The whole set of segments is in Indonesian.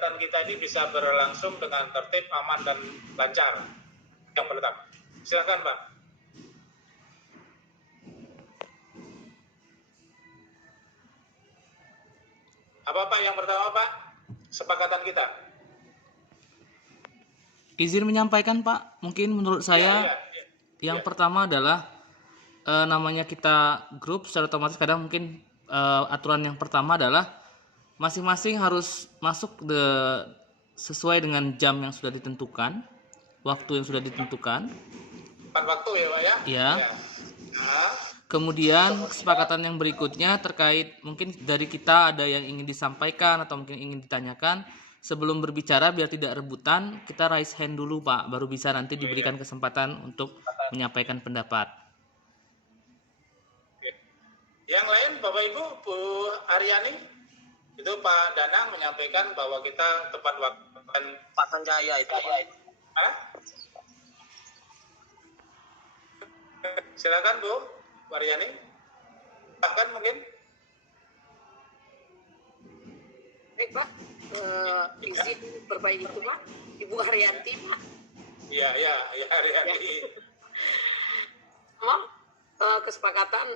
kegiatan kita ini bisa berlangsung dengan tertib, aman, dan lancar. Yang pertama. Silakan, Pak. Apa Pak yang pertama, Pak? Sepakatan kita. Izin menyampaikan, Pak. Mungkin menurut saya yang pertama adalah namanya kita grup, secara otomatis kadang mungkin aturan yang pertama adalah masing-masing harus masuk sesuai dengan jam yang sudah ditentukan, waktu yang sudah ditentukan. Tepat waktu ya, Pak ya? Ya. Nah, kemudian kesepakatan yang berikutnya terkait mungkin dari kita ada yang ingin disampaikan atau mungkin ingin ditanyakan. Sebelum berbicara biar tidak rebutan, kita raise hand dulu, Pak, baru bisa nanti diberikan kesempatan untuk menyampaikan pendapat. Yang lain Bapak Ibu, Bu Aryani, itu Pak Danang menyampaikan bahwa kita tepat waktu. Pak Sanjaya itu. Hah? Silakan Bu Aryani. Bahkan mungkin. Baik Pak, izin berbaik itu Pak, Ibu Haryanti Pak. Iya Haryanti. Kesepakatan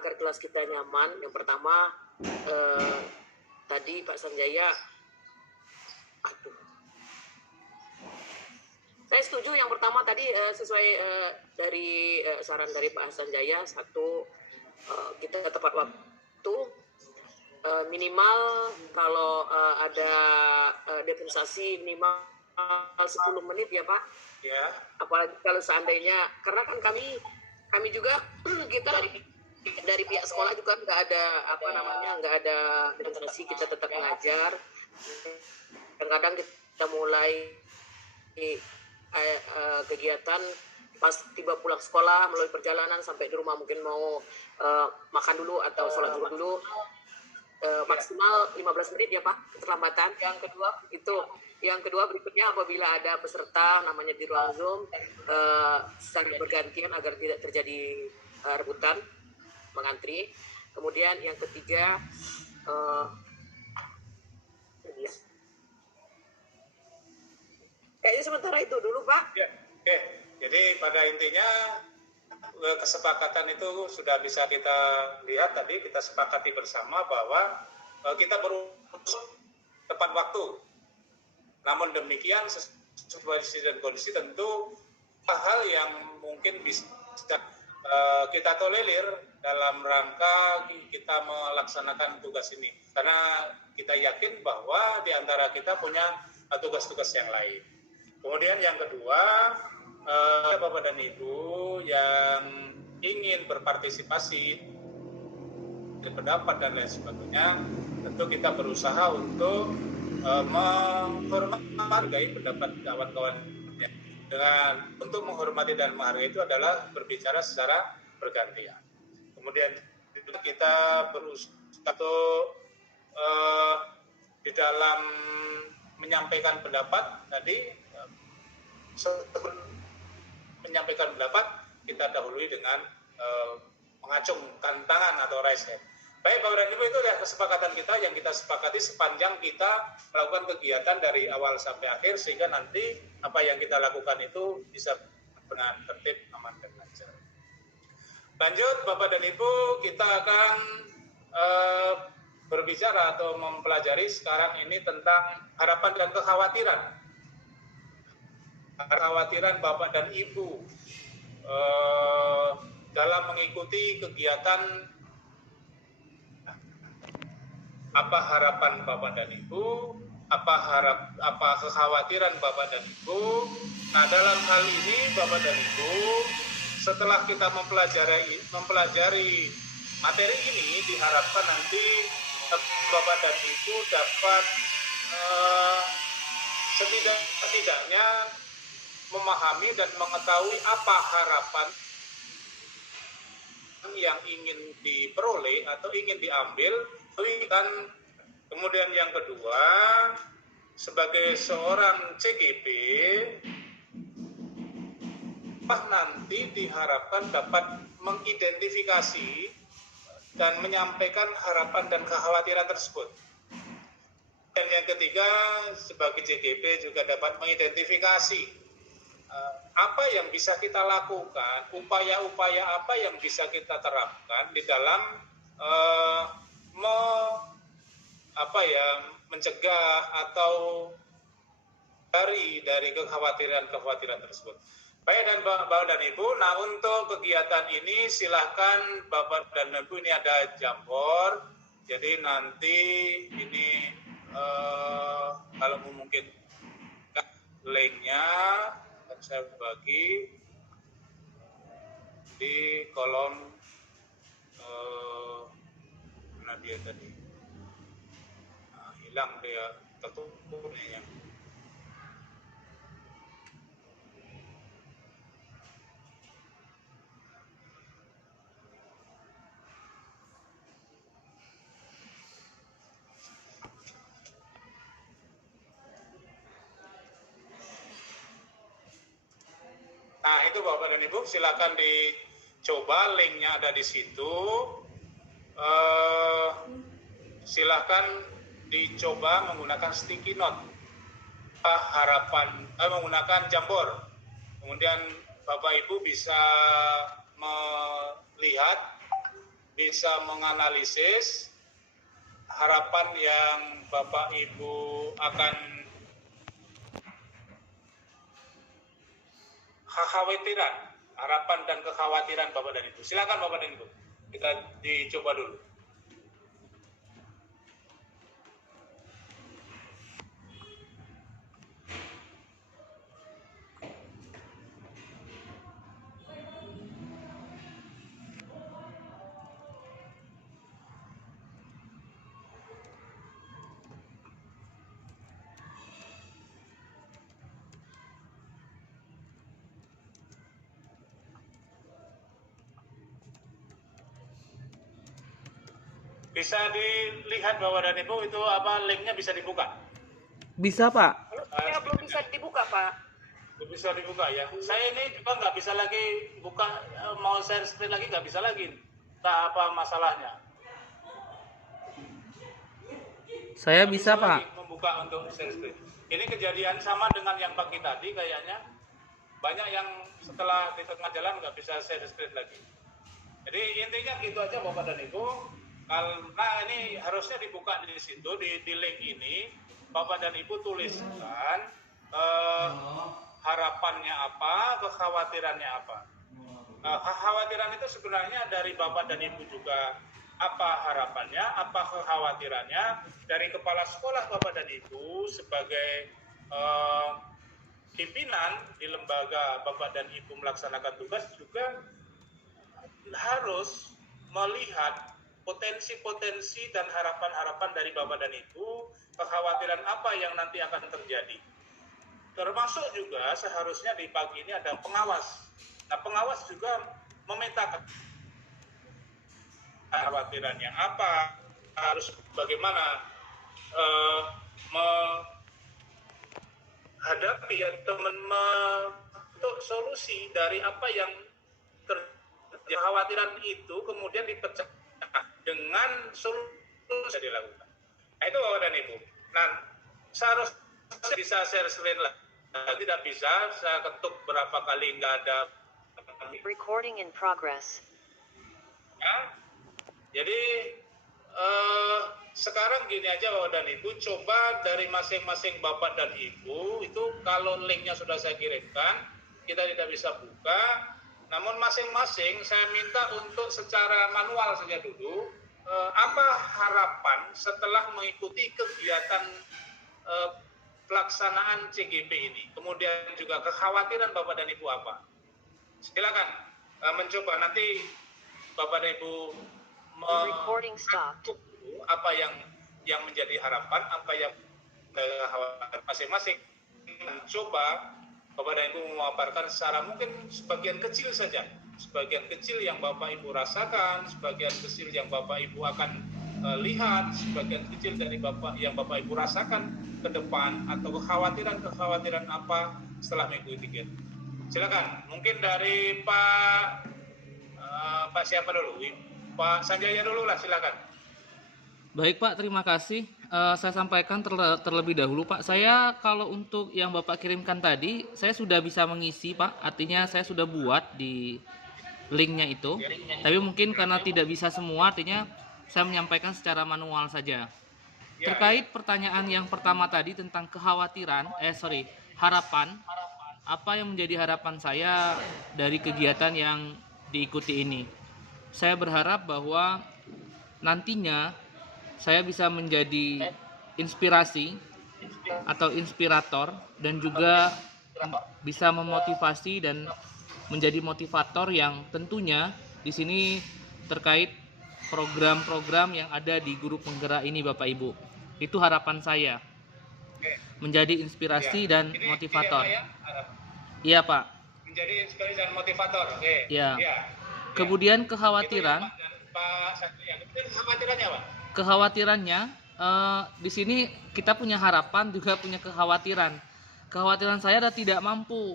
agar kelas kita nyaman. Yang pertama tadi Pak Sanjaya, saya setuju yang pertama tadi sesuai dari saran dari Pak Sanjaya. Satu, kita tepat waktu, minimal kalau ada dispensasi minimal 10 menit ya Pak. Ya. Apalagi kalau seandainya, karena kan kami juga kita dari pihak sekolah juga nggak ada dispensasi, kita tetap mengajar. Kadang-kadang kita mulai kegiatan pas tiba pulang sekolah melalui perjalanan sampai di rumah mungkin mau makan dulu atau sholat zuhur dulu. Maksimal 15 menit ya Pak keterlambatan. Yang kedua berikutnya, apabila ada peserta namanya di ruang Zoom, saling bergantian agar tidak terjadi rebutan mengantri. Kemudian yang ketiga, kayaknya sementara itu dulu Pak. Ya, oke. Jadi pada intinya kesepakatan itu sudah bisa kita lihat tadi, kita sepakati bersama bahwa kita berusaha tepat waktu. Namun demikian situasi dan kondisi tentu hal yang mungkin bisa kita tolerir dalam rangka kita melaksanakan tugas ini. Karena kita yakin bahwa di antara kita punya tugas-tugas yang lain. Kemudian yang kedua, Bapak dan Ibu yang ingin berpartisipasi, berpendapat dan lain sebagainya, tentu kita berusaha untuk menghargai pendapat kawan-kawan. Dengan untuk menghormati dan menghargai itu adalah berbicara secara bergantian. Kemudian kita berusaha untuk di dalam menyampaikan pendapat tadi, sebelum menyampaikan pendapat kita dahului dengan mengacungkan tangan atau raise hand. Baik Bapak dan Ibu, itu adalah kesepakatan kita yang kita sepakati sepanjang kita melakukan kegiatan dari awal sampai akhir, sehingga nanti apa yang kita lakukan itu bisa dengan tertib, aman, dan lancar. Lanjut Bapak dan Ibu, kita akan berbicara atau mempelajari sekarang ini tentang harapan dan kekhawatiran. Kekhawatiran Bapak dan Ibu dalam mengikuti kegiatan. Apa harapan Bapak dan Ibu, apa kekhawatiran Bapak dan Ibu. Nah, dalam hal ini Bapak dan Ibu, setelah kita mempelajari materi ini, diharapkan nanti Bapak dan Ibu dapat setidaknya memahami dan mengetahui apa harapan yang ingin diperoleh atau ingin diambil. Dan kemudian yang kedua, sebagai seorang CGP, nanti diharapkan dapat mengidentifikasi dan menyampaikan harapan dan kekhawatiran tersebut. Dan yang ketiga, sebagai CGP juga dapat mengidentifikasi apa yang bisa kita lakukan, upaya-upaya apa yang bisa kita terapkan di dalam mencegah atau dari kekhawatiran tersebut. Baik dan Bapak dan Ibu, nah untuk kegiatan ini silahkan Bapak dan Ibu, ini ada jambor, jadi nanti ini kalau mungkin linknya akan saya bagi di kolom mana dia tadi, hilang dia tertutup ya. Nah itu Bapak dan Ibu, silakan dicoba, linknya ada di situ. Silakan dicoba menggunakan sticky note, menggunakan jambor. Kemudian Bapak Ibu bisa melihat, bisa menganalisis harapan yang Bapak Ibu akan kekhawatiran, harapan dan kekhawatiran Bapak dan Ibu. Silakan Bapak dan Ibu, kita dicoba dulu. Bisa dilihat Bapak dan Ibu, itu apa linknya bisa dibuka? Bisa Pak. Ya, belum bisa dibuka, Pak. Belum bisa dibuka ya. Saya ini juga nggak bisa lagi buka, mau share screen lagi nggak bisa lagi. Tak apa masalahnya. Saya bisa Pak. Membuka untuk share screen. Ini kejadian sama dengan yang pagi tadi kayaknya. Banyak yang setelah di tengah jalan nggak bisa share screen lagi. Jadi intinya gitu aja Bapak dan Ibu. Karena ini harusnya dibuka di situ, di link ini, Bapak dan Ibu tuliskan harapannya apa, kekhawatirannya apa. Kekhawatiran itu sebenarnya dari Bapak dan Ibu juga, apa harapannya, apa kekhawatirannya, dari kepala sekolah Bapak dan Ibu sebagai pimpinan di lembaga Bapak dan Ibu melaksanakan tugas juga harus melihat potensi-potensi dan harapan-harapan dari Bapak dan Ibu, kekhawatiran apa yang nanti akan terjadi. Termasuk juga seharusnya di pagi ini ada pengawas. Nah, pengawas juga memetakan kekhawatirannya apa, harus bagaimana menghadapi atau untuk solusi dari apa yang terjadi. Kekhawatiran itu kemudian dipecah dengan solusi yang dilakukan. Nah itu Bapak dan Ibu. Nah seharusnya bisa share screen lah. Tidak bisa, saya ketuk berapa kali nggak ada. Recording in progress. Ya. Jadi sekarang gini aja Bapak dan Ibu, coba dari masing-masing Bapak dan Ibu itu kalau linknya sudah saya kirimkan, kita tidak bisa buka. Namun masing-masing saya minta untuk secara manual saja dulu, apa harapan setelah mengikuti kegiatan pelaksanaan CGP ini. Kemudian juga kekhawatiran Bapak dan Ibu apa. Silakan mencoba, nanti Bapak dan Ibu Recording stopped. apa yang menjadi harapan, apa yang kekhawatiran masing-masing. Coba Bapak dan Ibu memaparkan secara mungkin sebagian kecil saja, sebagian kecil yang Bapak Ibu rasakan, sebagian kecil yang Bapak Ibu akan lihat, sebagian kecil dari yang Bapak Ibu rasakan ke depan, atau kekhawatiran apa setelah mengikuti kegiatan. Silakan, mungkin dari Pak siapa dulu? Pak Sanjaya dulu lah, silakan. Baik Pak, terima kasih saya sampaikan terlebih dahulu Pak. Saya kalau untuk yang Bapak kirimkan tadi, saya sudah bisa mengisi Pak. Artinya saya sudah buat di linknya itu. Tapi mungkin karena tidak bisa semua, artinya saya menyampaikan secara manual saja. Terkait pertanyaan yang pertama tadi tentang kekhawatiran, harapan. Apa yang menjadi harapan saya dari kegiatan yang diikuti ini? Saya berharap bahwa nantinya saya bisa menjadi inspirasi atau inspirator dan juga bisa memotivasi dan menjadi motivator yang tentunya di sini terkait program-program yang ada di Guru Penggerak ini Bapak Ibu. Itu harapan saya. Menjadi inspirasi dan motivator. Iya Pak. Menjadi inspirasi dan motivator. Oke. Iya. Kemudian kekhawatiran. Kekhawatirannya Pak? Kekhawatirannya di sini kita punya harapan juga punya kekhawatiran. Kekhawatiran saya adalah tidak mampu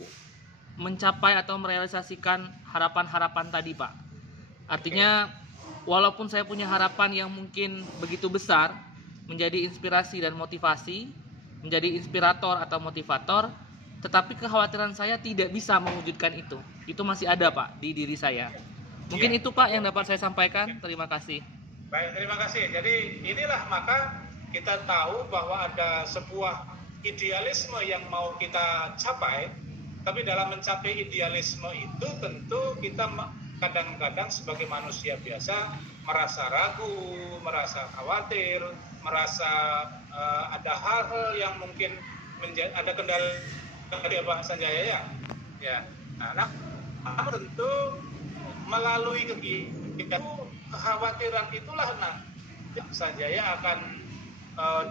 mencapai atau merealisasikan harapan-harapan tadi Pak. Artinya walaupun saya punya harapan yang mungkin begitu besar menjadi inspirasi dan motivasi, menjadi inspirator atau motivator, tetapi kekhawatiran saya tidak bisa mewujudkan itu. Itu masih ada Pak di diri saya. Mungkin itu Pak yang dapat saya sampaikan. Terima kasih. Baik, terima kasih. Jadi inilah maka kita tahu bahwa ada sebuah idealisme yang mau kita capai, tapi dalam mencapai idealisme itu tentu kita kadang-kadang sebagai manusia biasa merasa ragu, merasa khawatir, merasa ada hal-hal yang mungkin ada kendala dari bahasa Jaya ya. Nah, tentu melalui kekhawatiran itulah Sanjaya akan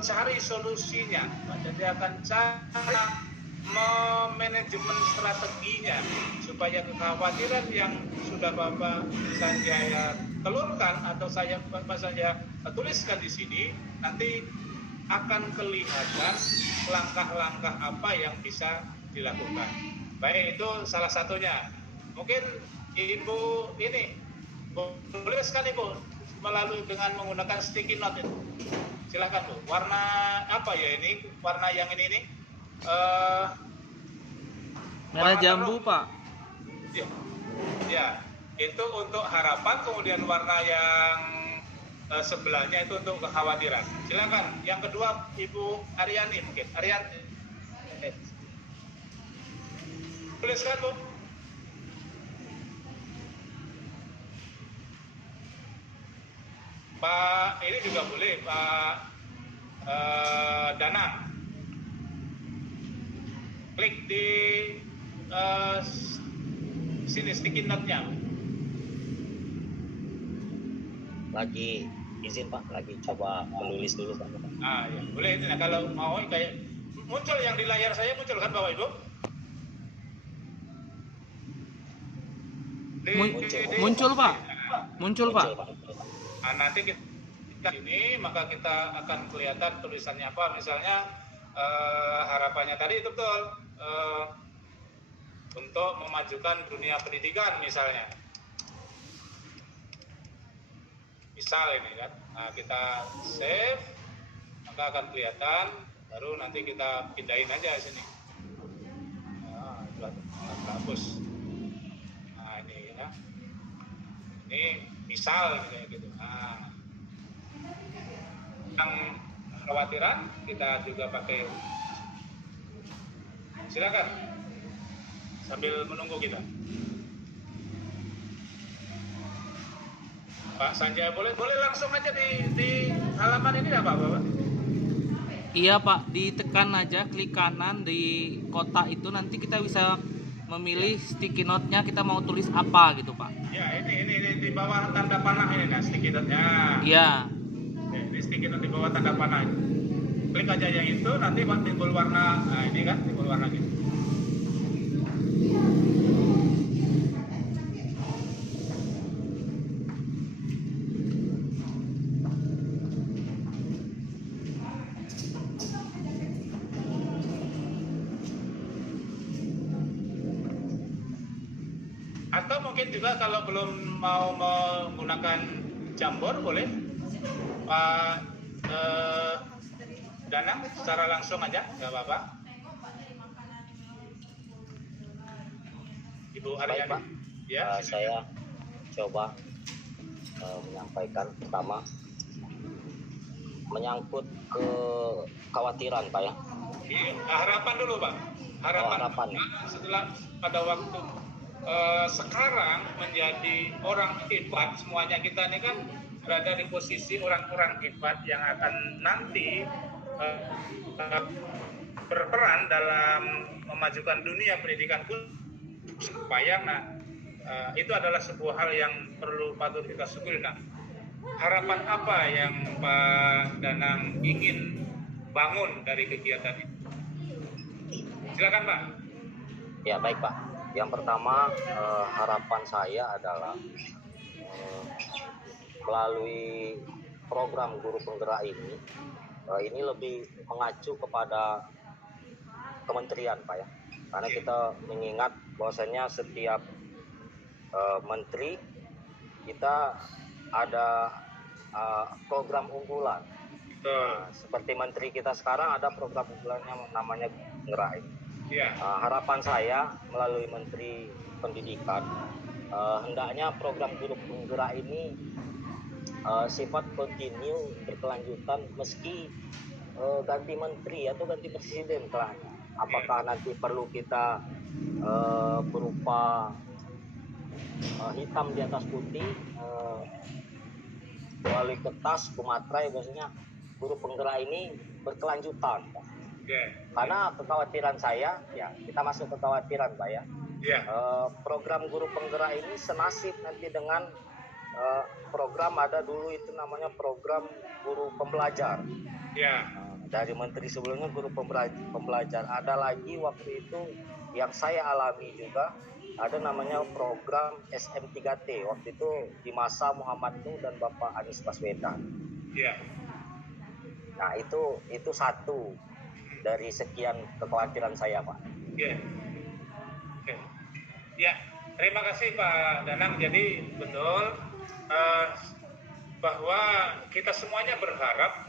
cari solusinya, dia akan cari manajemen strateginya supaya kekhawatiran yang sudah Bapak Sanjaya telurkan atau Bapak Sanjaya tuliskan di sini nanti akan kelihatan langkah-langkah apa yang bisa dilakukan. Baik, itu salah satunya. Mungkin Ibu ini boleh sekali Bu melalui dengan menggunakan sticky note itu. Silakan Bu. Warna apa ya ini? Warna yang ini merah jambu Pak. Ya, itu untuk harapan. Kemudian warna yang sebelahnya itu untuk kekhawatiran. Silakan. Yang kedua Ibu Aryani mungkin. Aryani. Tuliskan Bu. Pak ini juga boleh Pak Danang. Klik di sini sticky note-nya. Lagi izin Pak, lagi coba menulis dulu Pak. Ya, boleh itu. Nah, kalau mau kayak muncul yang di layar saya muncul kan Bapak Ibu? Muncul Pak. Muncul Pak. Nah, nanti kita ini maka kita akan kelihatan tulisannya apa. Misalnya harapannya tadi itu betul untuk memajukan dunia pendidikan misalnya. Misal ini kan. Nah, kita save maka akan kelihatan, baru nanti kita pindahin aja sini. Nah, hapus. Nah, ini ya. Ini misal kayak gitu. Nah, tentang kekhawatiran kita juga pakai. Silakan sambil menunggu kita. Pak Sanjaya boleh langsung aja di halaman ini apa Bapak? Iya Pak, ditekan aja klik kanan di kotak itu, nanti kita bisa memilih sticky note-nya kita mau tulis apa gitu Pak. Ya ini di bawah tanda panah ini nah sticky note-nya. Iya. Ini sticky note di bawah tanda panah. Klik aja yang itu, nanti timbul warna. Nah ini kan timbul warna gitu. Atau mungkin juga kalau belum mau menggunakan Jamboard boleh Pak Danang secara langsung aja, nggak apa-apa. Ibu Baik, Aryani. Pak. Ya, Saya coba menyampaikan pertama menyangkut kekhawatiran, Pak ya. iya. Harapan dulu, Pak. Harapan. Setelah pada waktu sekarang menjadi orang hebat, semuanya kita ini kan berada di posisi orang-orang hebat yang akan nanti berperan dalam memajukan dunia pendidikan supaya itu adalah sebuah hal yang perlu patut kita syukuri. Nah, harapan apa yang Pak Danang ingin bangun dari kegiatan itu? Silakan, Pak. Ya, baik, Pak. Yang pertama, harapan saya adalah melalui program guru penggerak ini lebih mengacu kepada kementerian, Pak ya. Karena kita mengingat bahwasanya setiap menteri kita ada program unggulan. Seperti menteri kita sekarang ada program unggulannya namanya Penggerak. Harapan saya melalui Menteri Pendidikan hendaknya program guru penggerak ini sifat kontinu berkelanjutan meski ganti menteri atau ganti presiden kelaknya. Apakah nanti perlu kita berupa hitam di atas putih melalui kertas Sumatera, biasanya guru penggerak ini berkelanjutan, Pak. Karena kekhawatiran saya, ya kita masuk kekhawatiran, Pak ya. Program guru penggerak ini senasib nanti dengan program ada dulu itu namanya program guru pembelajar. Dari menteri sebelumnya guru pembelajar. Ada lagi waktu itu yang saya alami juga, ada namanya program SM3T. Waktu itu di masa Muhammad Nuh dan Bapak Anies Baswedan. Nah itu satu dari sekian kekhawatiran saya, Pak. Terima kasih Pak Danang. Jadi betul bahwa kita semuanya berharap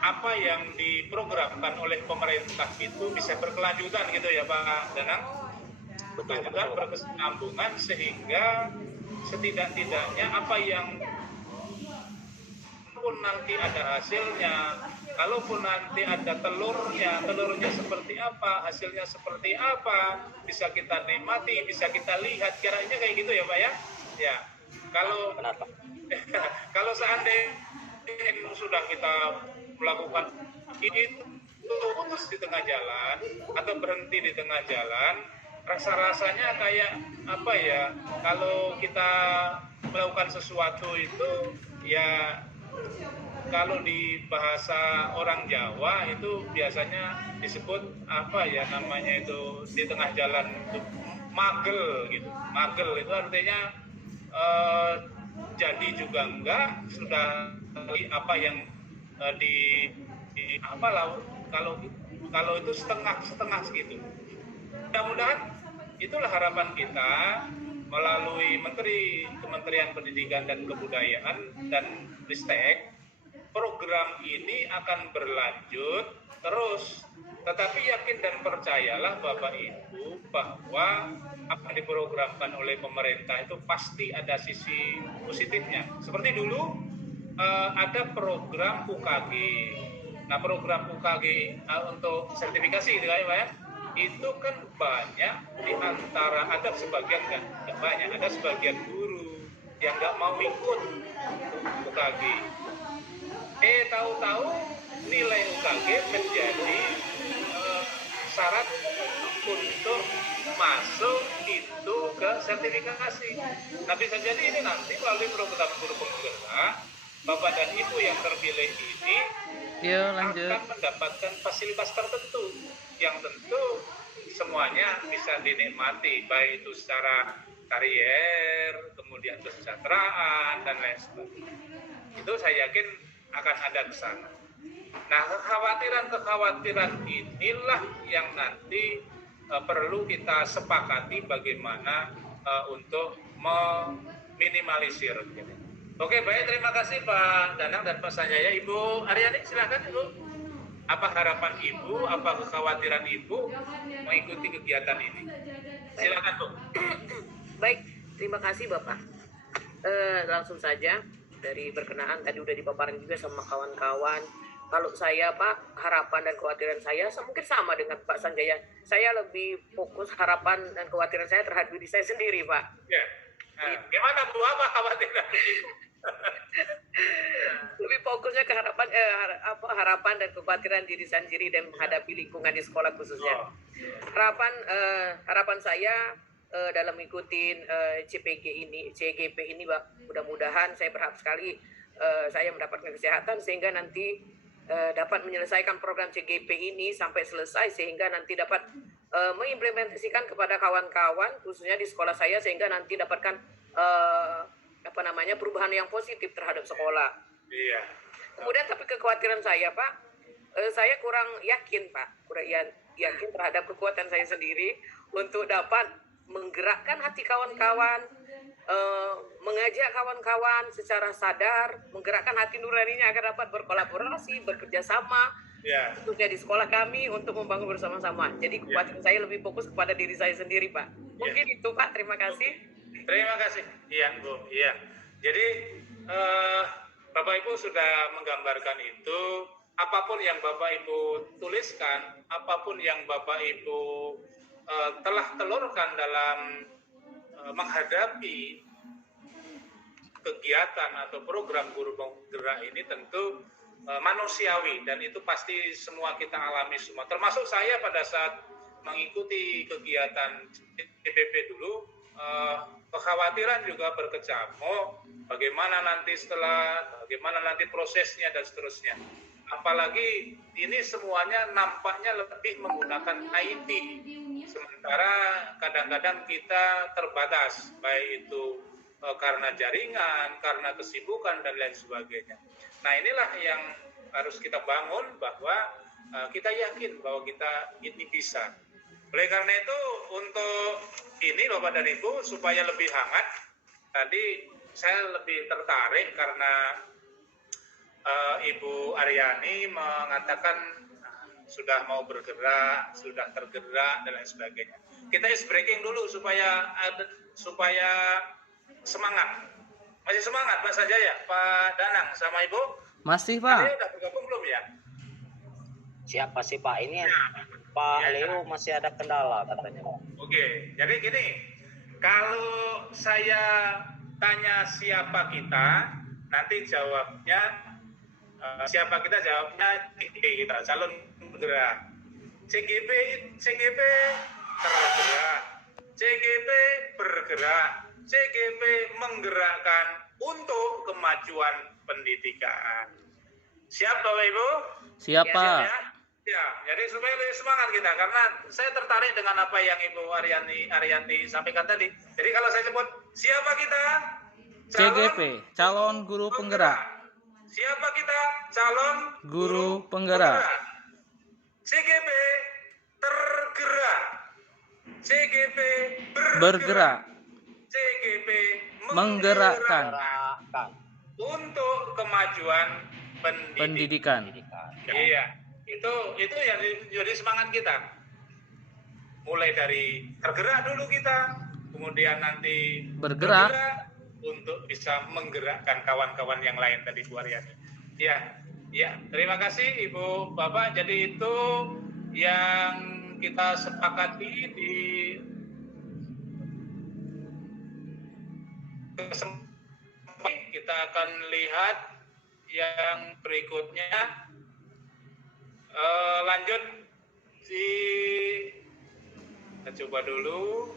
apa yang diprogramkan oleh pemerintah itu bisa berkelanjutan gitu ya Pak Danang. Berkelanjutan, berkesinambungan sehingga setidak-tidaknya apa yang pun nanti ada hasilnya, kalaupun nanti ada telurnya seperti apa, hasilnya seperti apa, bisa kita nikmati, bisa kita lihat, kiranya kayak gitu ya Pak ya. Kalau seandainya sudah kita melakukan itu putus di tengah jalan atau berhenti di tengah jalan, rasa-rasanya kayak apa ya, kalau kita melakukan sesuatu itu ya, kalau di bahasa orang Jawa itu biasanya disebut apa ya namanya itu, di tengah jalan itu magel gitu. Magel itu artinya jadi juga enggak, sudah apa yang kalau itu setengah gitu. Mudah-mudahan itulah harapan kita melalui Kementerian Pendidikan dan Kebudayaan dan Ristek. Program ini akan berlanjut terus, tetapi yakin dan percayalah Bapak Ibu bahwa apa yang diprogramkan oleh pemerintah itu pasti ada sisi positifnya. Seperti dulu ada program UKG. Nah, program UKG untuk sertifikasi gitu ya Pak ya, itu kan banyak di antara, ada sebagian kan, tidak banyak, ada sebagian guru yang nggak mau ikut UKG. Tahu-tahu nilai UKG menjadi syarat untuk masuk itu ke sertifikasi. Nah, bisa jadi ini nanti melalui program guru penggerak, Bapak dan Ibu yang terpilih ini akan mendapatkan fasilitas tertentu yang tentu semuanya bisa dinikmati, baik itu secara karier, kemudian kesejahteraan dan lain sebagainya. Itu saya yakin akan ada ke sana. Nah, kekhawatiran inilah yang nanti perlu kita sepakati bagaimana untuk meminimalisir. Oke, baik, terima kasih Pak Danang dan Pak Sanjaya. Ibu Aryani, silakan Ibu. Apa harapan Ibu, apa kekhawatiran Ibu mengikuti kegiatan ini? Silakan, Bu. Baik, terima kasih Bapak. Langsung saja dari berkenaan tadi udah dipaparin juga sama kawan-kawan. Kalau saya Pak, harapan dan kekhawatiran saya mungkin sama dengan Pak Sanjaya. Saya lebih fokus harapan dan kekhawatiran saya terhadap diri saya sendiri Pak. Ya. Nah, gimana Bu, apa khawatiran Ibu? Lebih fokusnya ke harapan dan kekhawatiran diri sendiri dan menghadapi lingkungan di sekolah khususnya. Harapan saya dalam mengikuti CGP ini Pak, mudah-mudahan saya berharap sekali saya mendapatkan kesehatan sehingga nanti dapat menyelesaikan program CGP ini sampai selesai sehingga nanti dapat mengimplementasikan kepada kawan-kawan khususnya di sekolah saya sehingga nanti dapatkan perubahan yang positif terhadap sekolah. Iya. Kemudian tapi kekhawatiran saya Pak, saya kurang yakin terhadap kekuatan saya sendiri untuk dapat menggerakkan hati kawan-kawan, mengajak kawan-kawan secara sadar, menggerakkan hati nuraninya agar dapat berkolaborasi, bekerja sama, khususnya di sekolah kami untuk membangun bersama-sama. Jadi kekhawatiran saya lebih fokus kepada diri saya sendiri Pak. Mungkin itu Pak, terima kasih. Terima kasih. Iya Bu, iya. Jadi Bapak Ibu sudah menggambarkan itu, apapun yang Bapak Ibu tuliskan, apapun yang Bapak Ibu telah telurkan dalam menghadapi kegiatan atau program guru penggerak ini tentu manusiawi dan itu pasti semua kita alami semua. Termasuk saya pada saat mengikuti kegiatan CPP dulu, kekhawatiran juga berkecamuk bagaimana nanti prosesnya dan seterusnya. Apalagi ini semuanya nampaknya lebih menggunakan IT, sementara kadang-kadang kita terbatas, baik itu karena jaringan, karena kesibukan dan lain sebagainya. Nah inilah yang harus kita bangun bahwa kita yakin bahwa kita ini bisa. Oleh karena itu untuk ini Bapak dan Ibu supaya lebih hangat, tadi saya lebih tertarik karena Ibu Aryani mengatakan sudah mau bergerak, sudah tergerak dan lain sebagainya. Kita is breaking dulu supaya semangat. Masih semangat Pak Sanjaya, Pak Danang sama Ibu? Masih Pak. Kalian udah bergabung belum ya? Siapa sih Pak ini? Pak Leo masih ada kendala katanya. Oke, jadi gini, kalau saya tanya siapa kita, nanti jawabnya siapa kita jawabnya kita calon bergerak. CGP tergerak, CGP bergerak, CGP menggerakkan untuk kemajuan pendidikan. Siap Bapak Ibu? Siap Pak. Ya, jadi supaya lebih semangat kita karena saya tertarik dengan apa yang Ibu Ariyanti sampaikan tadi. Jadi kalau saya sebut siapa kita? CGP, calon guru penggerak. Siapa kita? Calon guru penggerak. CGP tergerak. CGP bergerak. CGP menggerakkan untuk kemajuan pendidikan. Iya, itu yang jadi semangat kita. Mulai dari tergerak dulu kita, kemudian nanti bergerak untuk bisa menggerakkan kawan-kawan yang lain tadi Bu Aryani. Ya, terima kasih Ibu Bapak. Jadi itu yang kita sepakati di kesempatan. Kita akan lihat yang berikutnya. Lanjut kita coba dulu.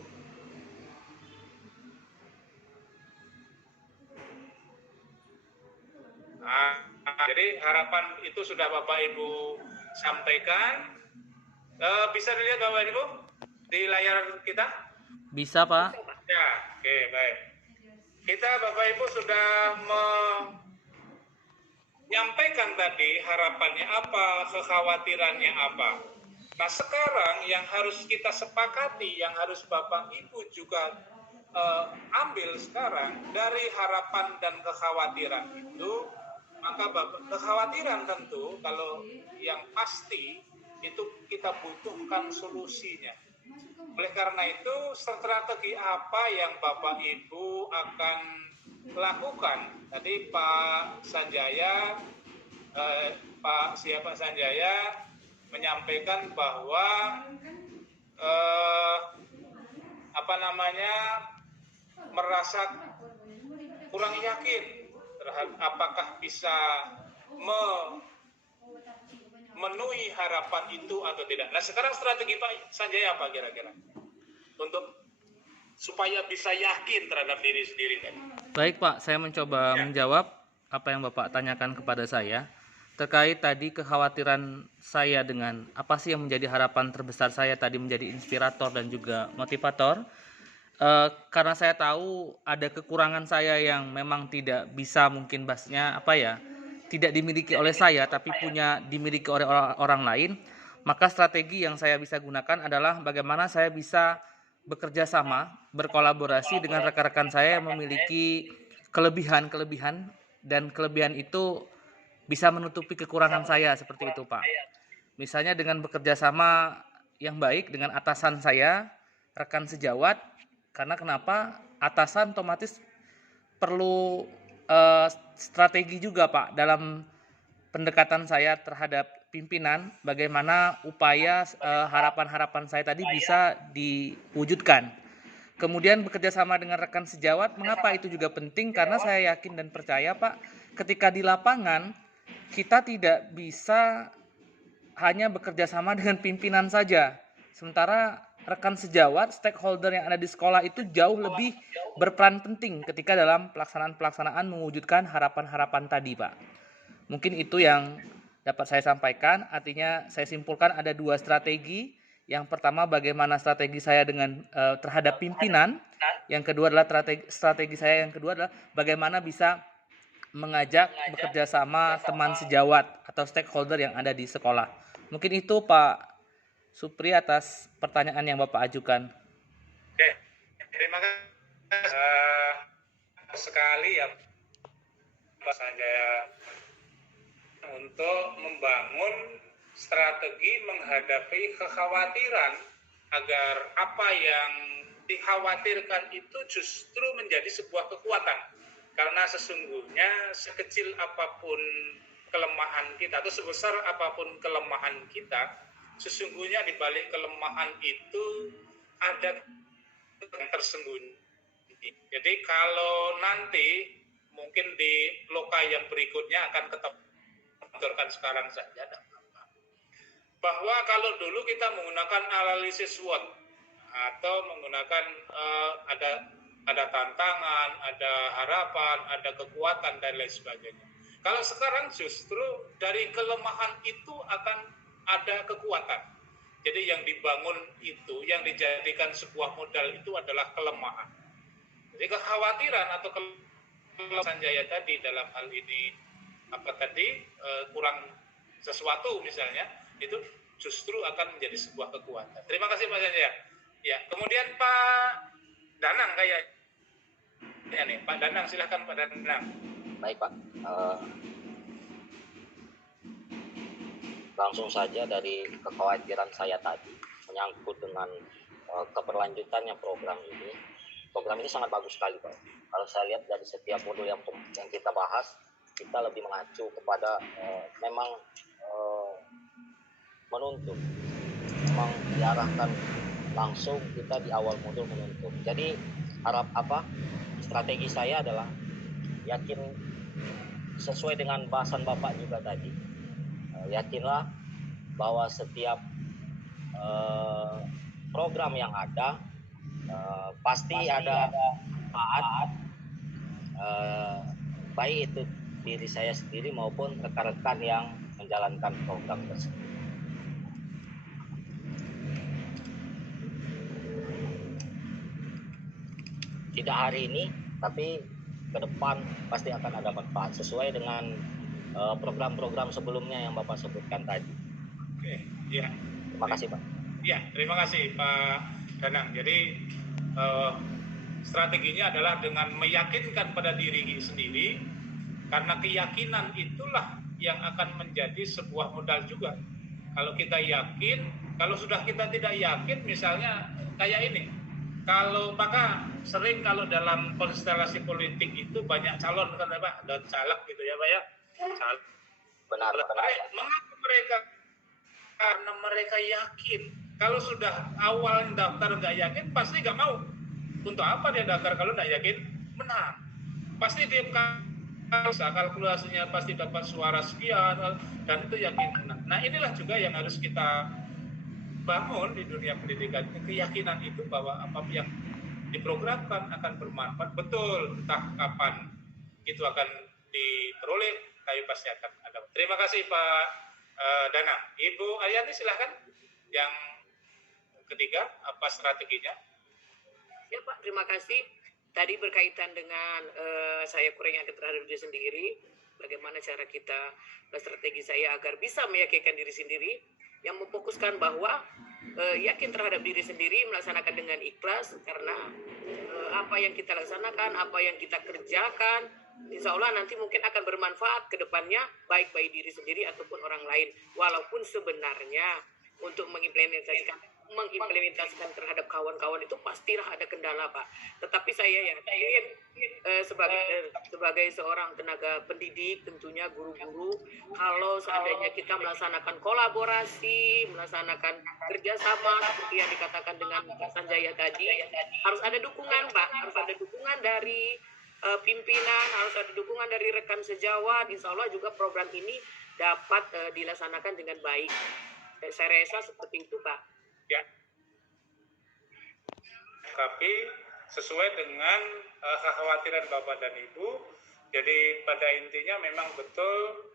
Jadi harapan itu sudah Bapak Ibu sampaikan. Bisa dilihat Bapak Ibu di layar kita? Bisa Pak. Ya, oke, baik. Kita Bapak Ibu sudah menyampaikan tadi harapannya apa, kekhawatirannya apa. Nah sekarang yang harus kita sepakati, yang harus Bapak Ibu juga ambil sekarang dari harapan dan kekhawatiran itu maka kekhawatiran tentu kalau yang pasti itu kita butuhkan solusinya. Oleh karena itu, strategi apa yang Bapak Ibu akan lakukan? Tadi Pak Sanjaya, Pak Sanjaya menyampaikan bahwa merasa kurang yakin terhadap apakah bisa memenuhi harapan itu atau tidak. Nah, sekarang strategi Pak Sanjaya apa kira-kira untuk supaya bisa yakin terhadap diri sendiri tadi? Baik Pak, saya mencoba menjawab apa yang Bapak tanyakan kepada saya terkait tadi kekhawatiran saya dengan apa sih yang menjadi harapan terbesar saya tadi menjadi inspirator dan juga motivator. Karena saya tahu ada kekurangan saya yang memang tidak bisa mungkin bahasnya tidak dimiliki oleh saya tapi dimiliki oleh orang lain, maka strategi yang saya bisa gunakan adalah bagaimana saya bisa bekerja sama, berkolaborasi dengan rekan-rekan saya yang memiliki kelebihan dan kelebihan itu bisa menutupi kekurangan saya seperti itu Pak. Misalnya dengan bekerja sama yang baik dengan atasan saya, rekan sejawat. Karena kenapa? Atasan otomatis perlu strategi juga Pak dalam pendekatan saya terhadap pimpinan, bagaimana upaya harapan-harapan saya tadi bisa diwujudkan. Kemudian bekerja sama dengan rekan sejawat, mengapa itu juga penting? Karena saya yakin dan percaya Pak, ketika di lapangan kita tidak bisa hanya bekerja sama dengan pimpinan saja. Sementara rekan sejawat, stakeholder yang ada di sekolah itu jauh lebih berperan penting ketika dalam pelaksanaan mewujudkan harapan-harapan tadi, Pak. Mungkin itu yang dapat saya sampaikan. Artinya saya simpulkan ada 2 strategi. Yang pertama bagaimana strategi saya dengan terhadap pimpinan. Yang kedua adalah strategi saya yang kedua adalah bagaimana bisa mengajak bekerja sama teman sejawat atau stakeholder yang ada di sekolah. Mungkin itu Pak Supri atas pertanyaan yang Bapak ajukan. Oke, terima kasih sekali ya Pak Sanjaya untuk membangun strategi menghadapi kekhawatiran agar apa yang dikhawatirkan itu justru menjadi sebuah kekuatan. Karena sesungguhnya sekecil apapun kelemahan kita atau sebesar apapun kelemahan kita, sesungguhnya di balik kelemahan itu ada yang tersembunyi. Jadi kalau nanti mungkin di loka yang berikutnya akan ketonjolkan sekarang saja, bahwa kalau dulu kita menggunakan analisis SWOT atau menggunakan ada tantangan, ada harapan, ada kekuatan dan lain sebagainya. Kalau sekarang justru dari kelemahan itu akan ada kekuatan. Jadi yang dibangun itu, yang dijadikan sebuah modal itu adalah kelemahan. Jadi kekhawatiran atau kelemahan Sanjaya tadi dalam hal ini kurang sesuatu misalnya, itu justru akan menjadi sebuah kekuatan. Terima kasih Pak Sanjaya. Ya, kemudian Pak Danang Pak Danang, silakan Pak Danang. Baik Pak. Langsung saja dari kekhawatiran saya tadi menyangkut dengan keberlanjutannya program ini. Program ini sangat bagus sekali Pak. Kalau saya lihat dari setiap modul yang kita bahas, kita lebih mengacu kepada memang menuntut, memang diarahkan langsung kita di awal modul menuntut. Jadi strategi saya adalah yakin sesuai dengan bahasan Bapak juga tadi. Yakinlah bahwa setiap program yang ada pasti ada manfaat, baik itu diri saya sendiri maupun rekan-rekan yang menjalankan program tersebut. Tidak hari ini, tapi ke depan pasti akan ada manfaat sesuai dengan program-program sebelumnya yang Bapak sebutkan tadi. Oke, ya. Terima kasih Pak. Ya, terima kasih Pak Danang. Jadi strateginya adalah dengan meyakinkan pada diri sendiri Karena keyakinan itulah yang akan menjadi sebuah modal juga. Kalau kita yakin, kalau sudah kita tidak yakin, misalnya kayak ini, maka sering kalau dalam konstelasi politik itu banyak calon kan Pak, ada caleg gitu ya Pak ya. Caleg. Benar. Mengapa mereka? Karena mereka yakin. Kalau sudah awal daftar nggak yakin, pasti nggak mau. Untuk apa dia daftar kalau nggak yakin menang? Pasti dia kalkulasinya pasti dapat suara sekian dan itu yakin menang. Nah inilah juga yang harus kita bangun di dunia pendidikan, keyakinan itu bahwa apa yang diprogramkan akan bermanfaat. Betul, entah kapan itu akan diperoleh, tapi pasti akan ada. Terima kasih Pak Danang. Ibu Ayani silahkan. Yang ketiga, apa strateginya? Ya Pak, terima kasih. Tadi berkaitan dengan saya kurang yakin terhadap diri sendiri, bagaimana cara kita, strategi saya agar bisa meyakinkan diri sendiri, yang memfokuskan bahwa yakin terhadap diri sendiri, melaksanakan dengan ikhlas, karena apa yang kita laksanakan, apa yang kita kerjakan, insya Allah nanti mungkin akan bermanfaat ke depannya, baik bagi diri sendiri ataupun orang lain. Walaupun sebenarnya untuk mengimplementasikan terhadap kawan-kawan itu pastilah ada kendala Pak. Tetapi saya yakin sebagai seorang tenaga pendidik, tentunya guru-guru, kalau seandainya kita melaksanakan kolaborasi, melaksanakan kerjasama seperti yang dikatakan dengan Pak Sanjaya tadi, harus ada dukungan Pak, harus ada dukungan dari pimpinan, harus ada dukungan dari rekan sejawat. Insya Allah juga program ini dapat dilaksanakan dengan baik. Saya rasa seperti itu Pak. Ya. Tapi sesuai dengan kekhawatiran Bapak dan Ibu, jadi pada intinya memang betul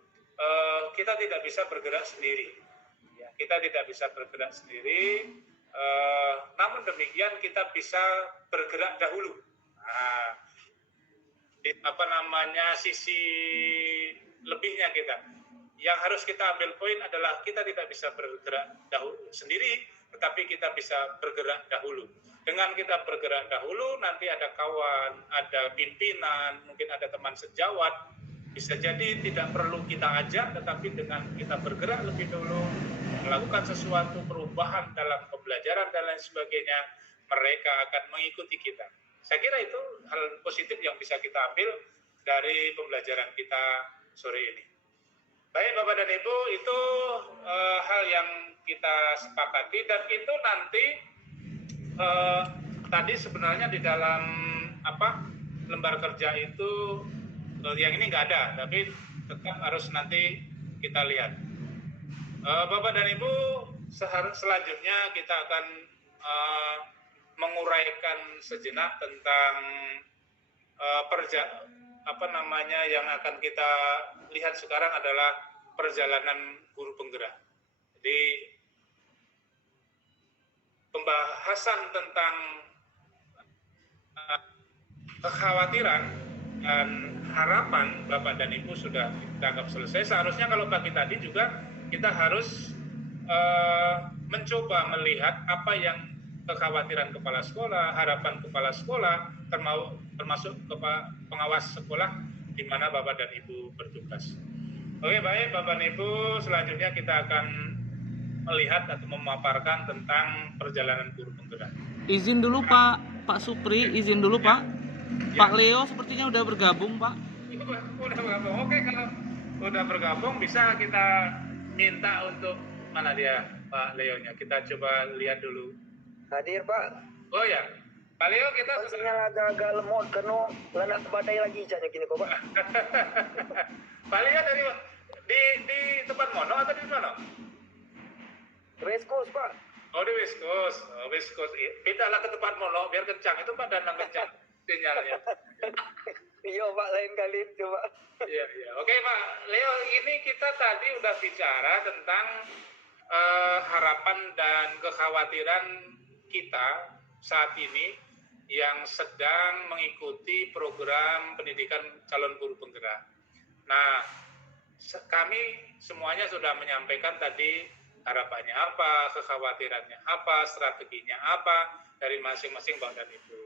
kita tidak bisa bergerak sendiri. Ya, kita tidak bisa bergerak sendiri. Namun demikian kita bisa bergerak dahulu. Nah, sisi lebihnya kita. Yang harus kita ambil poin adalah kita tidak bisa bergerak dahulu sendiri, tetapi kita bisa bergerak dahulu. Dengan kita bergerak dahulu, nanti ada kawan, ada pimpinan, mungkin ada teman sejawat. Bisa jadi tidak perlu kita ajak, tetapi dengan kita bergerak lebih dulu, melakukan sesuatu perubahan dalam pembelajaran dan lain sebagainya, mereka akan mengikuti kita. Saya kira itu hal positif yang bisa kita ambil dari pembelajaran kita sore ini. Baik Bapak dan Ibu, itu hal yang kita sepakati, dan itu nanti tadi sebenarnya di dalam lembar kerja itu yang ini nggak ada, tapi tetap harus nanti kita lihat. Bapak dan Ibu, selanjutnya kita akan menguraikan sejenak tentang yang akan kita lihat sekarang adalah perjalanan guru penggerak. Jadi pembahasan tentang kekhawatiran dan harapan Bapak dan Ibu sudah dianggap selesai. Seharusnya kalau pagi tadi juga kita harus mencoba melihat apa yang kekhawatiran kepala sekolah, harapan kepala sekolah, termasuk pengawas sekolah di mana Bapak dan Ibu bertugas. Oke, baik Bapak dan Ibu, selanjutnya kita akan melihat atau memaparkan tentang perjalanan guru penggerak. Izin dulu Pak Supri, izin dulu Pak. Ya. Pak Leo sepertinya udah bergabung Pak. Udah bergabung. Oke, kalau udah bergabung bisa kita minta untuk mana dia Pak Leonya. Kita coba lihat dulu. Hadir Pak. Oh ya, Pak Leo kita sudah agak lemot karena lanak badai lagi caknya gini kok Pak. Pak Leo dari di tempat mono atau di mana? West Coast Pak. Oh di West Coast, West Coast. Pindahlah ke tempat mono biar kencang, itu Pak Danang kencang sinyalnya. Iya Pak, lain kali coba. Iya. Oke Pak Leo, ini kita tadi udah bicara tentang harapan dan kekhawatiran kita saat ini yang sedang mengikuti program pendidikan calon guru penggerak. Nah, kami semuanya sudah menyampaikan tadi harapannya apa, kekhawatirannya apa, strateginya apa dari masing-masing Bapak dan Ibu.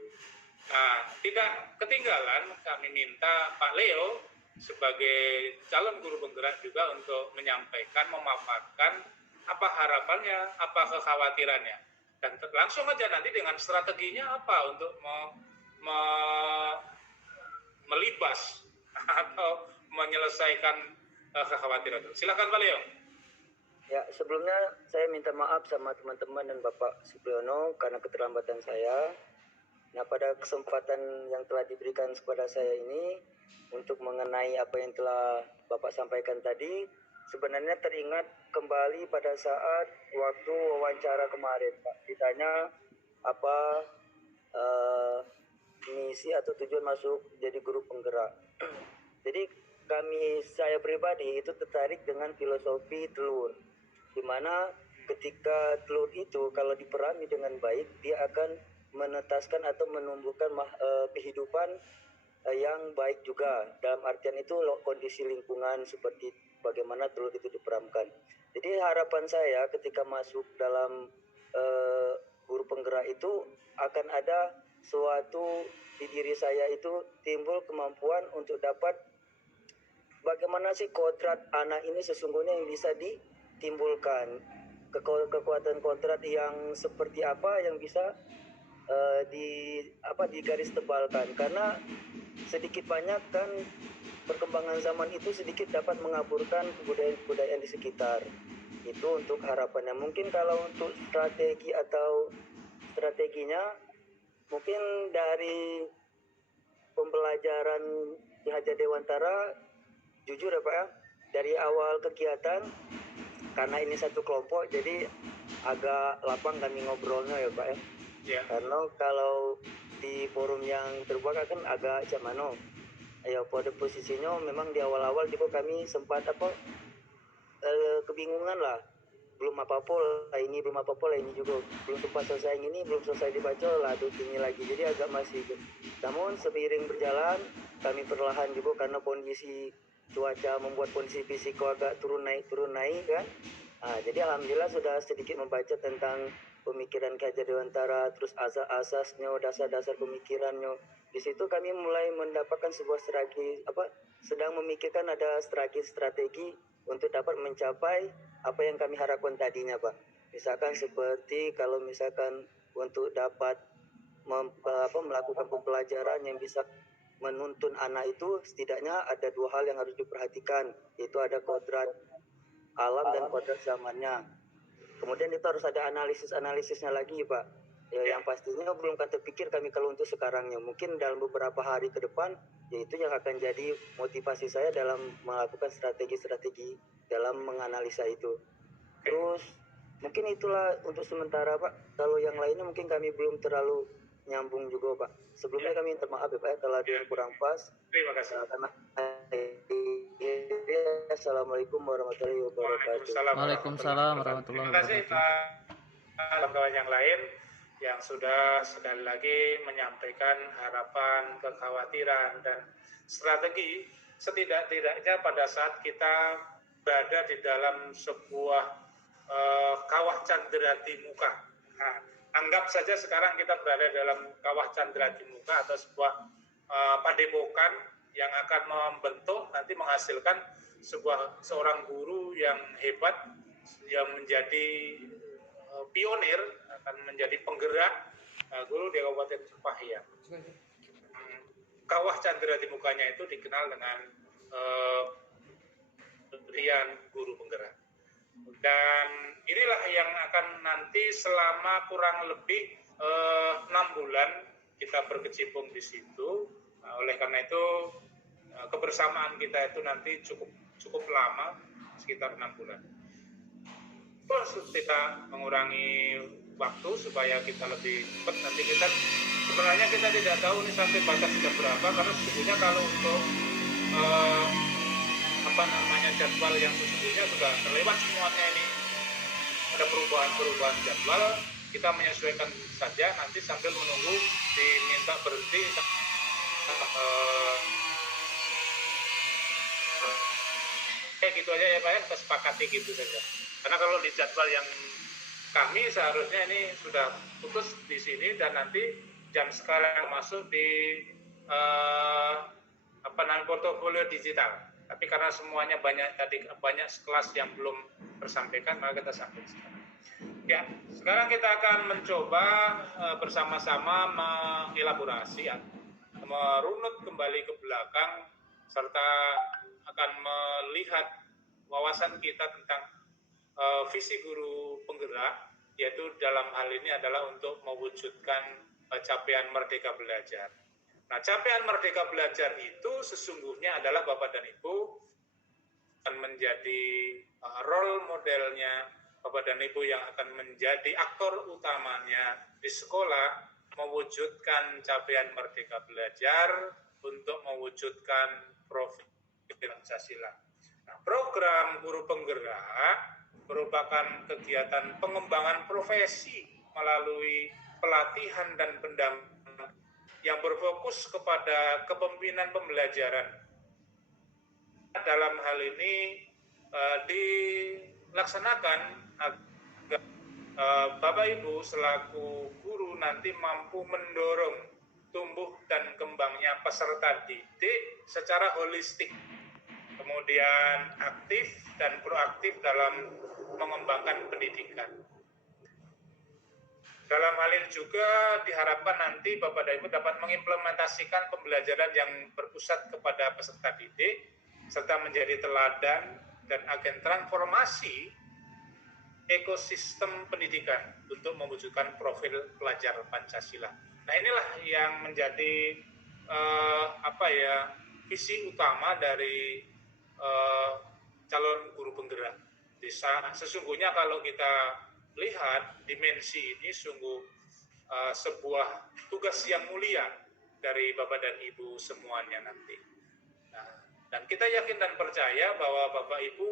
Nah, tidak ketinggalan kami minta Pak Leo sebagai calon guru penggerak juga untuk menyampaikan, memaparkan apa harapannya, apa kekhawatirannya, dan langsung aja nanti dengan strateginya apa untuk melibas atau menyelesaikan kekhawatiran itu. Silakan Pak Leo. Ya, sebelumnya saya minta maaf sama teman-teman dan Bapak Supriyono karena keterlambatan saya. Nah, pada kesempatan yang telah diberikan kepada saya ini untuk mengenai apa yang telah Bapak sampaikan tadi, sebenarnya teringat kembali pada saat waktu wawancara kemarin, Pak. Ditanya apa misi atau tujuan masuk jadi guru penggerak. Jadi saya pribadi itu tertarik dengan filosofi telur, di mana ketika telur itu kalau diperami dengan baik, dia akan menetaskan atau menumbuhkan kehidupan yang baik juga. Dalam artian itu kondisi lingkungan seperti bagaimana telur itu diperamkan. Jadi harapan saya ketika masuk dalam guru penggerak itu akan ada suatu di diri saya itu timbul kemampuan untuk dapat bagaimana sih kodrat anak ini sesungguhnya yang bisa ditimbulkan, kekuatan kodrat yang seperti apa yang bisa digaris tebalkan, karena sedikit banyak kan perkembangan zaman itu sedikit dapat mengaburkan kebudayaan di sekitar. Itu untuk harapannya. Mungkin kalau untuk strategi atau strateginya, mungkin dari pembelajaran di Haja Dewantara, jujur ya Pak ya, dari awal kegiatan, karena ini satu kelompok, jadi agak lapang kami ngobrolnya ya Pak ya. Yeah. Karena kalau di forum yang terbuka kan agak jamano. Ya pada posisinya memang di awal-awal juga kami sempat kebingungan lah. Belum apa-apa lah ini, belum apa-apa lah ini juga. Belum sempat selesai yang ini, belum selesai dibaca lah ini lagi. Jadi agak masih. Namun seiring berjalan kami perlahan juga karena kondisi cuaca membuat kondisi fisiko agak turun naik kan. Nah, jadi alhamdulillah sudah sedikit membaca tentang pemikiran Ki Hajar Dewantara, terus asas-asasnya, dasar-dasar pemikirannya. Di situ kami mulai mendapatkan sebuah strategi, sedang memikirkan ada strategi untuk dapat mencapai apa yang kami harapkan tadinya, Pak. Misalkan seperti kalau misalkan untuk dapat melakukan pembelajaran yang bisa menuntun anak itu, setidaknya ada dua hal yang harus diperhatikan, yaitu ada kodrat alam dan kodrat zamannya. Kemudian itu harus ada analisisnya lagi Pak. Ya, yang pastinya belum akan terpikir kami kalau untuk sekarangnya. Mungkin dalam beberapa hari ke depan, yaitu yang akan jadi motivasi saya dalam melakukan strategi-strategi dalam menganalisa itu. Terus mungkin itulah untuk sementara Pak. Kalau yang lainnya mungkin kami belum terlalu nyambung juga Pak. Sebelumnya kami minta maaf ya Pak kalau ada yang kurang pas. Terima kasih. Assalamualaikum warahmatullahi wabarakatuh. Waalaikumsalam warahmatullahi wabarakatuh. Terima kasih Pak. Kawan-kawan yang lain yang sudah sekali lagi menyampaikan harapan, kekhawatiran, dan strategi setidak-tidaknya pada saat kita berada di dalam sebuah kawah candera di muka. Nah, anggap saja sekarang kita berada dalam kawah candera di muka atau sebuah padepokan yang akan membentuk, nanti menghasilkan seorang guru yang hebat, yang menjadi pionir, akan menjadi penggerak guru di Kabupaten Sumpahiyang. Kawah candera di mukanya itu dikenal dengan pemberian guru penggerak. Dan inilah yang akan nanti selama kurang lebih 6 bulan kita berkecimpung di situ. Nah, oleh karena itu kebersamaan kita itu nanti cukup lama, sekitar 6 bulan. Terus kita mengurangi waktu supaya kita lebih cepat. Nanti kita sebenarnya kita tidak tahu ini sampai batas jam berapa, karena sesungguhnya kalau untuk jadwal yang sesungguhnya sudah terlewat semuanya ini. Ada perubahan jadwal, kita menyesuaikan saja nanti sambil menunggu diminta berhenti. Kayak gitu aja ya Pak ya, kita sepakati gitu saja. Karena kalau di jadwal yang kami seharusnya ini sudah putus di sini, dan nanti jam sekarang masuk di portofolio digital. Tapi karena semuanya banyak kelas yang belum tersampaikan, maka kita sampaikan sekarang. Ya, sekarang kita akan mencoba bersama-sama mengelaborasi, merunut kembali ke belakang, serta akan melihat wawasan kita tentang visi guru penggerak, yaitu dalam hal ini adalah untuk mewujudkan capaian Merdeka Belajar. Nah, capaian Merdeka Belajar itu sesungguhnya adalah Bapak dan Ibu akan menjadi role modelnya, Bapak dan Ibu yang akan menjadi aktor utamanya di sekolah, mewujudkan capaian Merdeka Belajar untuk mewujudkan profil Pancasila. Nah, program guru penggerak merupakan kegiatan pengembangan profesi melalui pelatihan dan pendampingan yang berfokus kepada kepemimpinan pembelajaran. Dalam hal ini dilaksanakan agar Bapak Ibu selaku guru nanti mampu mendorong tumbuh dan kembangnya peserta didik secara holistik, kemudian aktif dan proaktif dalam mengembangkan pendidikan. Dalam hal ini juga diharapkan nanti Bapak dan Ibu dapat mengimplementasikan pembelajaran yang berpusat kepada peserta didik, serta menjadi teladan dan agen transformasi ekosistem pendidikan untuk mewujudkan profil pelajar Pancasila. Nah, inilah yang menjadi visi utama dari calon guru penggerak. Sesungguhnya kalau kita lihat dimensi ini sungguh sebuah tugas yang mulia dari Bapak dan Ibu semuanya nanti. Nah, dan kita yakin dan percaya bahwa Bapak Ibu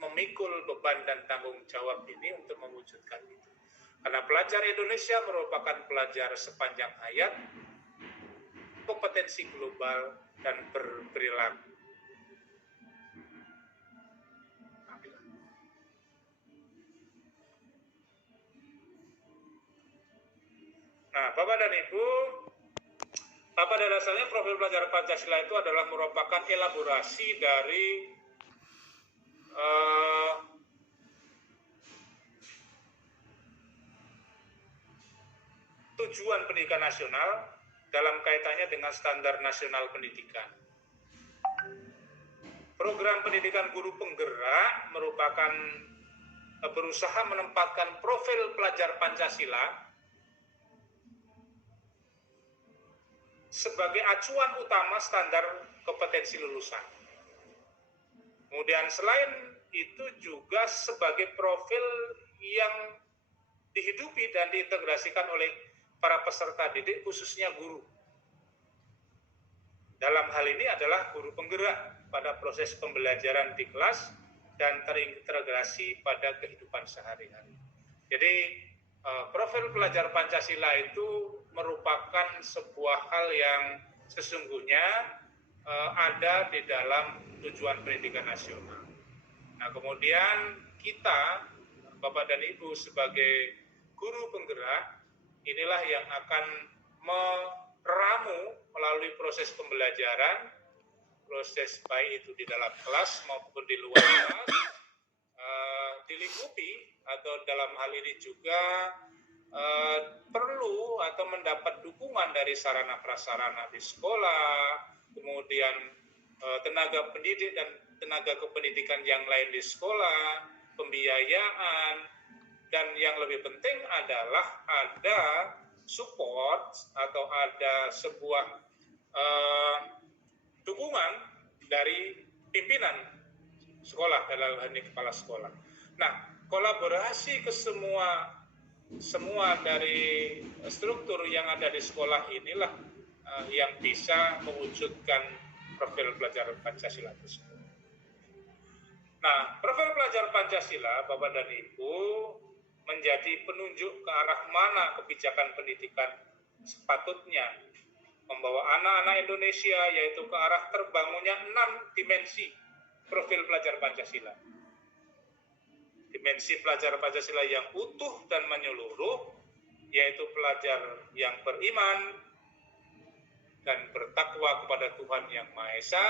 memikul beban dan tanggung jawab ini untuk mewujudkan itu. Karena pelajar Indonesia merupakan pelajar sepanjang hayat, kompetensi global dan berperilaku. Nah, Bapak dan Ibu, pada dasarnya profil pelajar Pancasila itu adalah merupakan elaborasi dari tujuan pendidikan nasional dalam kaitannya dengan standar nasional pendidikan. Program pendidikan guru penggerak merupakan berusaha menempatkan profil pelajar Pancasila sebagai acuan utama standar kompetensi lulusan. Kemudian selain itu juga sebagai profil yang dihidupi dan diintegrasikan oleh para peserta didik, khususnya guru. Dalam hal ini adalah guru penggerak pada proses pembelajaran di kelas dan terintegrasi pada kehidupan sehari-hari. Jadi profil pelajar Pancasila itu merupakan sebuah hal yang sesungguhnya ada di dalam tujuan pendidikan nasional. Nah, kemudian kita, Bapak dan Ibu sebagai guru penggerak, inilah yang akan meramu melalui proses pembelajaran, proses baik itu di dalam kelas maupun di luar kelas, dilingkupi atau dalam hal ini juga perlu atau mendapat dukungan dari sarana prasarana di sekolah, kemudian tenaga pendidik dan tenaga kependidikan yang lain di sekolah, pembiayaan, dan yang lebih penting adalah ada support atau ada sebuah dukungan dari pimpinan sekolah, dalam hal ini kepala sekolah. Nah, kolaborasi ke semua dari struktur yang ada di sekolah inilah yang bisa mewujudkan profil pelajar Pancasila tersebut. Nah, profil pelajar Pancasila, Bapak dan Ibu, menjadi penunjuk ke arah mana kebijakan pendidikan sepatutnya membawa anak-anak Indonesia, yaitu ke arah terbangunnya 6 dimensi profil pelajar Pancasila. Dimensi pelajar Pancasila yang utuh dan menyeluruh, yaitu pelajar yang beriman, dan bertakwa kepada Tuhan Yang Maha Esa,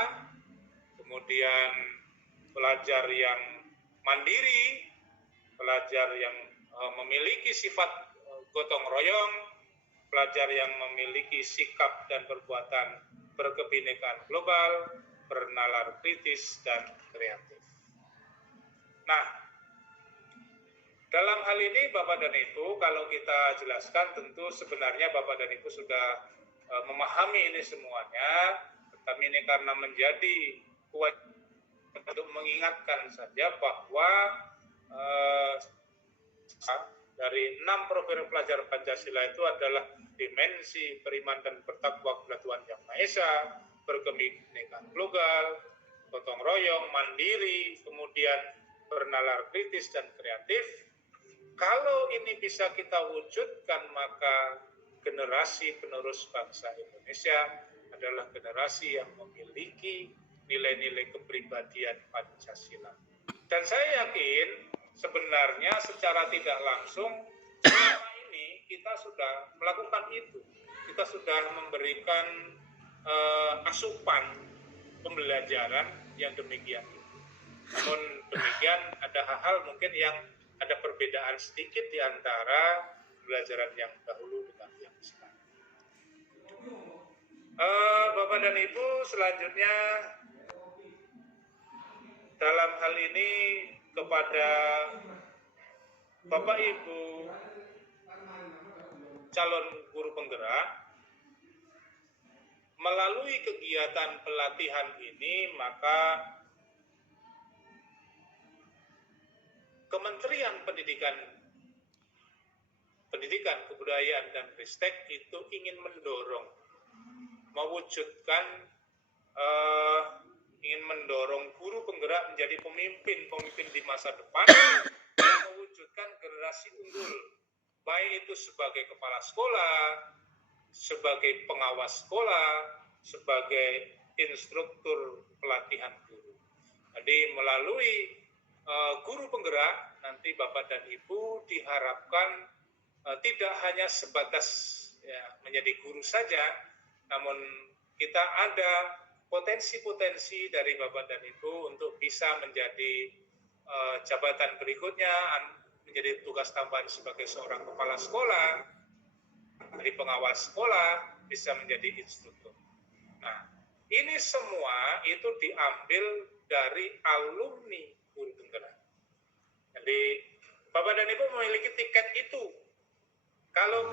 kemudian pelajar yang mandiri, pelajar yang memiliki sifat gotong royong, pelajar yang memiliki sikap dan perbuatan berkebinekaan global, bernalar kritis dan kreatif. Nah, dalam hal ini Bapak dan Ibu, kalau kita jelaskan tentu sebenarnya Bapak dan Ibu sudah memahami ini semuanya, tetapi ini karena menjadi kewajiban untuk mengingatkan saja bahwa dari 6 profil pelajar Pancasila itu adalah dimensi beriman dan bertakwa kepada Tuhan Yang Maha Esa, berkebinekaan global, gotong royong, mandiri, kemudian bernalar kritis dan kreatif. Kalau ini bisa kita wujudkan, maka generasi penerus bangsa Indonesia adalah generasi yang memiliki nilai-nilai kepribadian Pancasila. Dan saya yakin sebenarnya secara tidak langsung selama ini kita sudah melakukan itu. Kita sudah memberikan asupan pembelajaran yang demikian itu. Namun demikian ada hal-hal mungkin yang ada perbedaan sedikit di antara pembelajaran yang dahulu dengan yang sekarang. Bapak dan Ibu, selanjutnya dalam hal ini kepada Bapak Ibu calon guru penggerak, melalui kegiatan pelatihan ini maka Kementerian Pendidikan, Kebudayaan dan Ristek itu ingin mendorong, ingin mendorong guru penggerak menjadi pemimpin di masa depan, dan mewujudkan generasi unggul, baik itu sebagai kepala sekolah, sebagai pengawas sekolah, sebagai instruktur pelatihan guru. Jadi melalui guru penggerak, nanti Bapak dan Ibu diharapkan tidak hanya sebatas menjadi guru saja, namun kita ada potensi-potensi dari Bapak dan Ibu untuk bisa menjadi jabatan berikutnya, menjadi tugas tambahan sebagai seorang kepala sekolah, dari pengawas sekolah, bisa menjadi instruktur. Nah, ini semua itu diambil dari alumni guru penggerak. Jadi Bapak dan Ibu memiliki tiket itu. Kalau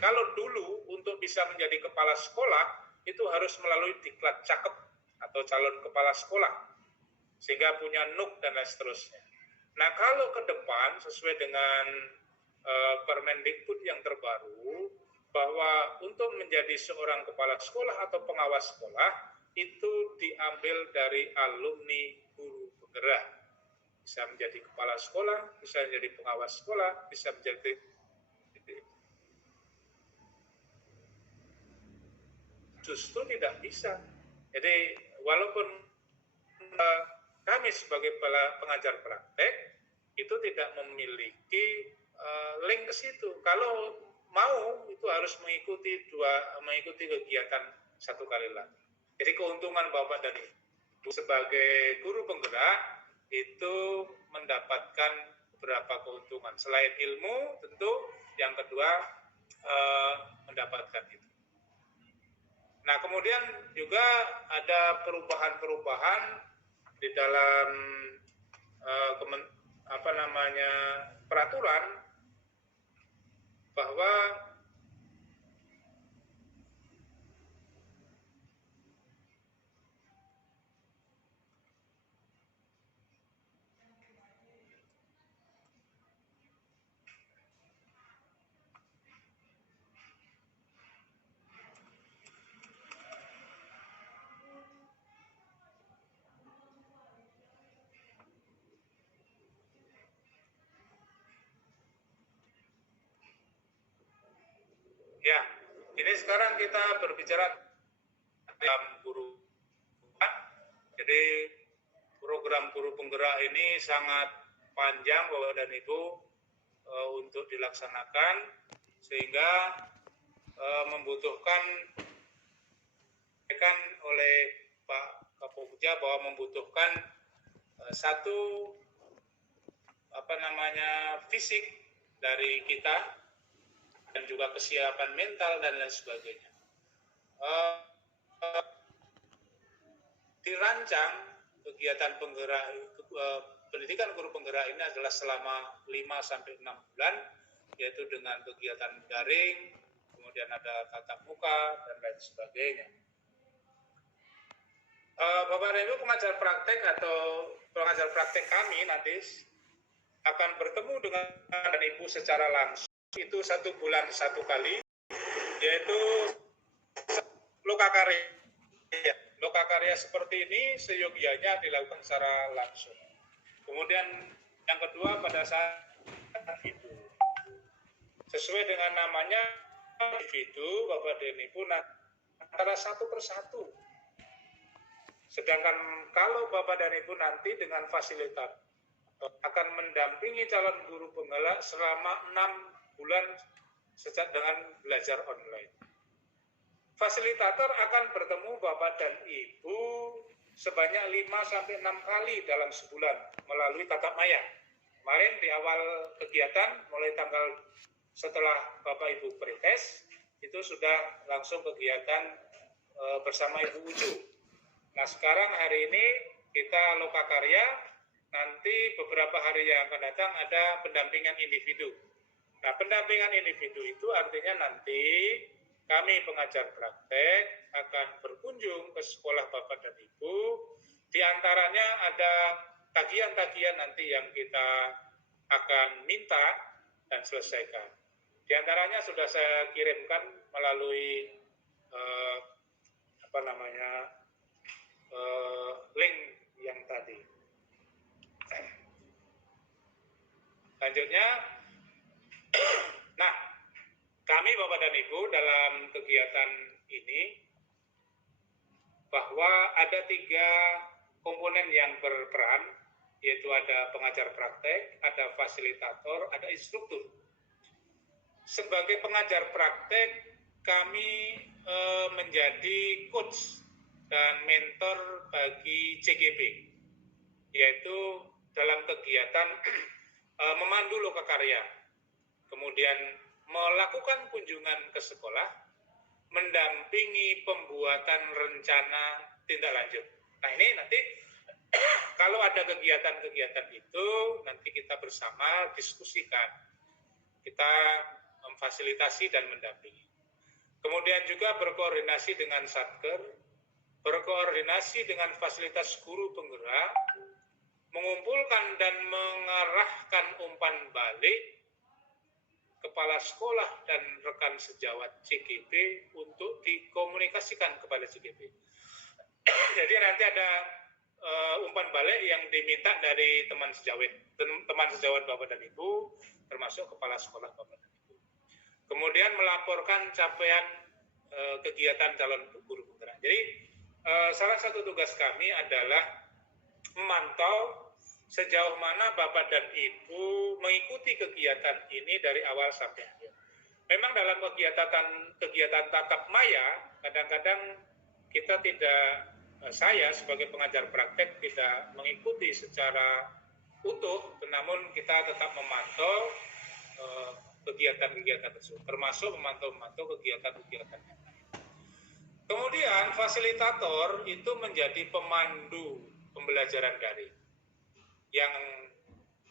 kalau dulu untuk bisa menjadi kepala sekolah itu harus melalui diklat cakep atau calon kepala sekolah, sehingga punya NUK dan lain seterusnya. Nah, kalau ke depan sesuai dengan Permendikbud yang terbaru, bahwa untuk menjadi seorang kepala sekolah atau pengawas sekolah itu diambil dari alumni guru penggerak. Bisa menjadi kepala sekolah, bisa menjadi pengawas sekolah, bisa menjadi justru tidak bisa. Jadi walaupun kami sebagai pengajar praktek itu tidak memiliki link ke situ. Kalau mau itu harus mengikuti kegiatan satu kali lagi. Jadi keuntungan Bapak dan Ibu sebagai guru penggerak itu mendapatkan beberapa keuntungan. Selain ilmu tentu yang kedua mendapatkan itu. Nah, kemudian juga ada perubahan-perubahan di dalam peraturan bahwa ya, ini sekarang kita berbicara dalam guru. Jadi program guru penggerak ini sangat panjang Bapak dan Ibu untuk dilaksanakan, sehingga membutuhkan disampaikan oleh Pak Kapolja bahwa membutuhkan satu fisik dari kita dan juga kesiapan mental dan lain sebagainya. Dirancang kegiatan pendidikan guru penggerak ini adalah selama 5-6 bulan, yaitu dengan kegiatan daring, kemudian ada tatap muka dan lain sebagainya. Bapak dan Ibu pengajar praktek kami nanti akan bertemu dengan Bapak dan Ibu secara langsung itu 1 bulan 1 kali, yaitu lokakarya seperti ini seyogianya dilakukan secara langsung. Kemudian yang kedua pada saat itu sesuai dengan namanya individu Bapak dan Ibu antara satu persatu. Sedangkan kalau Bapak dan Ibu nanti dengan fasilitator akan mendampingi calon guru penggerak selama 6 bulan sejak dengan belajar online. Fasilitator akan bertemu Bapak dan Ibu sebanyak 5-6 kali dalam sebulan melalui tatap maya. Kemarin di awal kegiatan, mulai tanggal setelah Bapak Ibu pretest, itu sudah langsung kegiatan bersama Ibu Ucu. Nah sekarang hari ini kita lokakarya, nanti beberapa hari yang akan datang ada pendampingan individu. Nah pendampingan individu itu artinya nanti kami pengajar praktek akan berkunjung ke sekolah Bapak dan Ibu. Di antaranya ada tagihan-tagihan nanti yang kita akan minta dan selesaikan. Di antaranya sudah saya kirimkan melalui link yang tadi. Selanjutnya, nah, kami Bapak dan Ibu dalam kegiatan ini bahwa ada 3 komponen yang berperan, yaitu ada pengajar praktek, ada fasilitator, ada instruktur. Sebagai pengajar praktek, kami menjadi coach dan mentor bagi CGP, yaitu dalam kegiatan memandu lokakarya, kemudian melakukan kunjungan ke sekolah, mendampingi pembuatan rencana tindak lanjut. Nah ini nanti kalau ada kegiatan-kegiatan itu nanti kita bersama diskusikan, kita memfasilitasi dan mendampingi. Kemudian juga berkoordinasi dengan Satker, berkoordinasi dengan fasilitas guru penggerak, mengumpulkan dan mengarahkan umpan balik kepala sekolah dan rekan sejawat CGP untuk dikomunikasikan kepada CGP. Jadi nanti ada umpan balik yang diminta dari teman sejawat Bapak dan Ibu, termasuk kepala sekolah Bapak dan Ibu. Kemudian melaporkan capaian kegiatan calon guru penggerak. Jadi salah satu tugas kami adalah memantau sejauh mana Bapak dan Ibu mengikuti kegiatan ini dari awal sampai akhir. Memang dalam kegiatan tatap maya, kadang-kadang kita saya sebagai pengajar praktek tidak mengikuti secara utuh, namun kita tetap memantau kegiatan-kegiatan tersebut, termasuk memantau kegiatan-kegiatan yang lain. Kemudian fasilitator itu menjadi pemandu pembelajaran daring, yang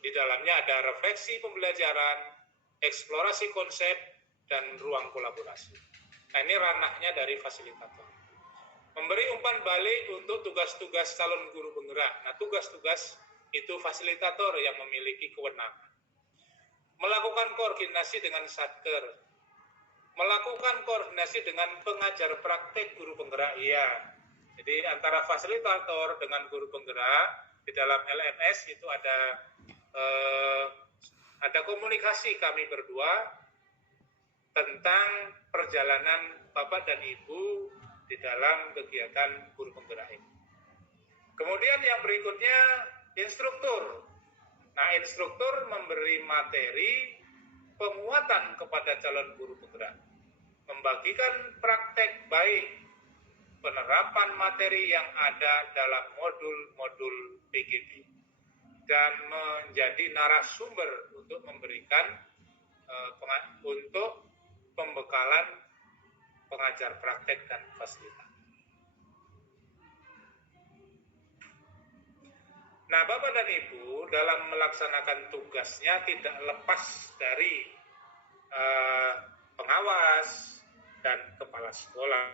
di dalamnya ada refleksi pembelajaran, eksplorasi konsep, dan ruang kolaborasi. Nah ini ranahnya dari fasilitator. Memberi umpan balik untuk tugas-tugas calon guru penggerak. Nah tugas-tugas itu fasilitator yang memiliki kewenangan. Melakukan koordinasi dengan Satker, melakukan koordinasi dengan pengajar praktek guru penggerak, iya. Jadi antara fasilitator dengan guru penggerak, di dalam LMS itu ada komunikasi kami berdua tentang perjalanan Bapak dan Ibu di dalam kegiatan guru penggerak ini. Kemudian yang berikutnya instruktur. Nah, instruktur memberi materi penguatan kepada calon guru penggerak, membagikan praktek baik penerapan materi yang ada dalam modul-modul PGB dan menjadi narasumber untuk memberikan untuk pembekalan pengajar praktek dan fasilitator. Nah, Bapak dan Ibu dalam melaksanakan tugasnya tidak lepas dari pengawas dan kepala sekolah,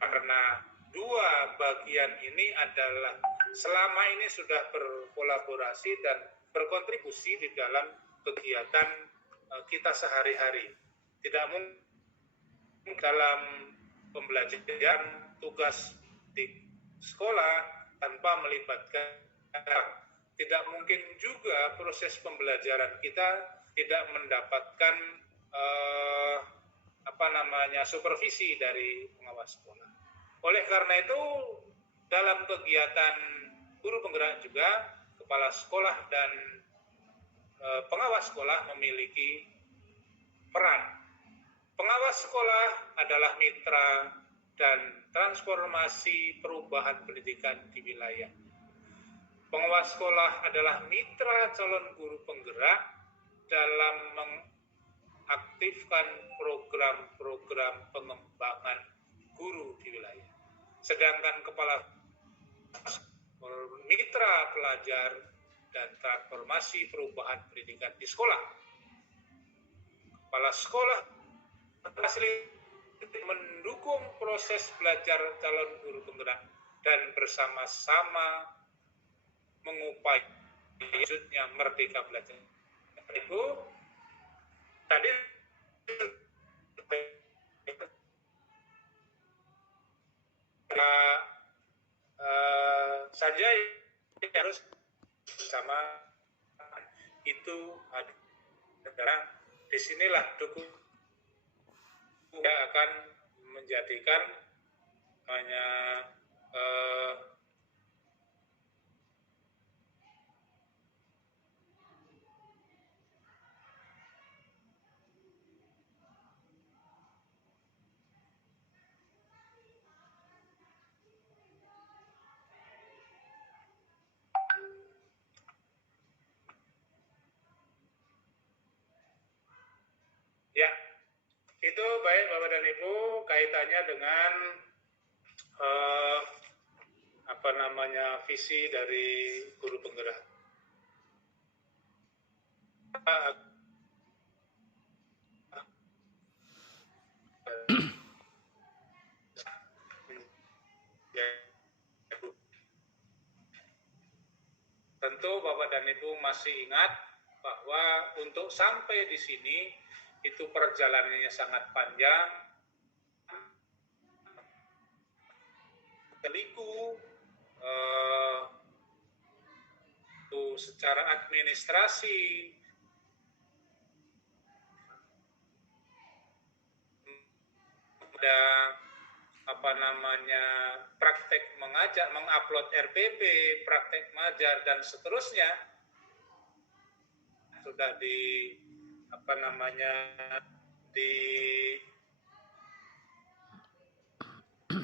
karena dua bagian ini adalah selama ini sudah berkolaborasi dan berkontribusi di dalam kegiatan kita sehari-hari. Tidak mungkin dalam pembelajaran tugas di sekolah tanpa melibatkan. Tidak mungkin juga proses pembelajaran kita tidak mendapatkan supervisi dari pengawas sekolah. Oleh karena itu, dalam kegiatan guru penggerak juga kepala sekolah dan pengawas sekolah memiliki peran. Pengawas sekolah adalah mitra dan transformasi perubahan pendidikan di wilayah. Pengawas sekolah adalah mitra calon guru penggerak dalam mengaktifkan program-program pengembangan guru di wilayah. Sedangkan kepala mitra pelajar dan transformasi perubahan pendidikan di sekolah. Kepala sekolah mendukung proses belajar calon guru penggerak dan bersama-sama mengupayakan wujudnya merdeka belajar. Itu tadi saja harus sama itu adalah disinilah dukungan yang akan menjadikan hanya ya, itu baik Bapak dan Ibu kaitannya dengan visi dari guru penggerak. Tentu Bapak dan Ibu masih ingat bahwa untuk sampai di sini itu perjalanannya sangat panjang, terliku secara administrasi, ada praktek mengajar, mengupload RPP, praktek mengajar dan seterusnya sudah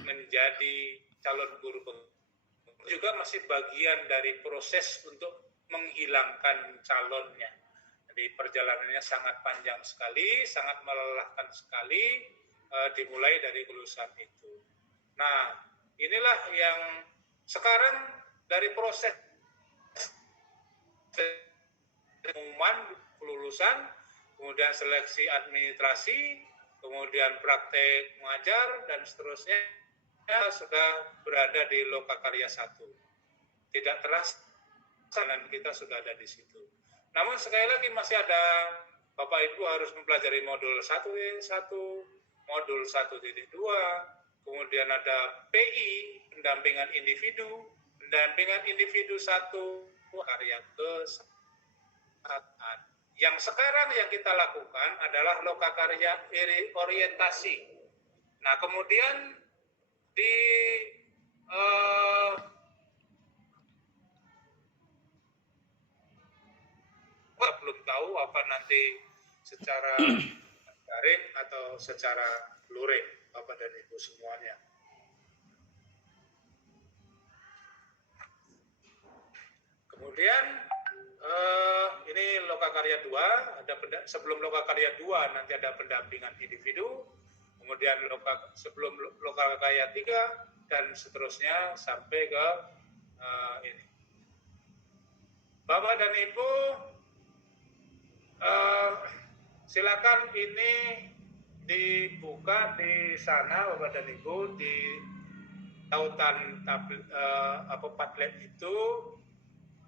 menjadi calon guru juga masih bagian dari proses untuk menghilangkan calonnya. Jadi perjalanannya sangat panjang sekali, sangat melelahkan sekali, dimulai dari kelulusan itu. Nah, inilah yang sekarang dari proses pengumuman kelulusan, kemudian seleksi administrasi, kemudian praktek mengajar, dan seterusnya sudah berada di Lokakarya 1. Tidak terasa, jalan kita sudah ada di situ. Namun sekali lagi masih ada, Bapak Ibu harus mempelajari modul 1.1, modul 1.2, kemudian ada PI, pendampingan individu 1, karya ke-1. Yang sekarang yang kita lakukan adalah lokakarya orientasi. Nah, kemudian belum tahu apa nanti secara daring atau secara luring, Bapak dan Ibu semuanya. Kemudian ini Lokakarya 2, sebelum Lokakarya 2 nanti ada pendampingan individu, kemudian sebelum Lokakarya 3 dan seterusnya sampai ke ini. Bapak dan Ibu, silakan ini dibuka di sana Bapak dan Ibu di tautan Padlet itu.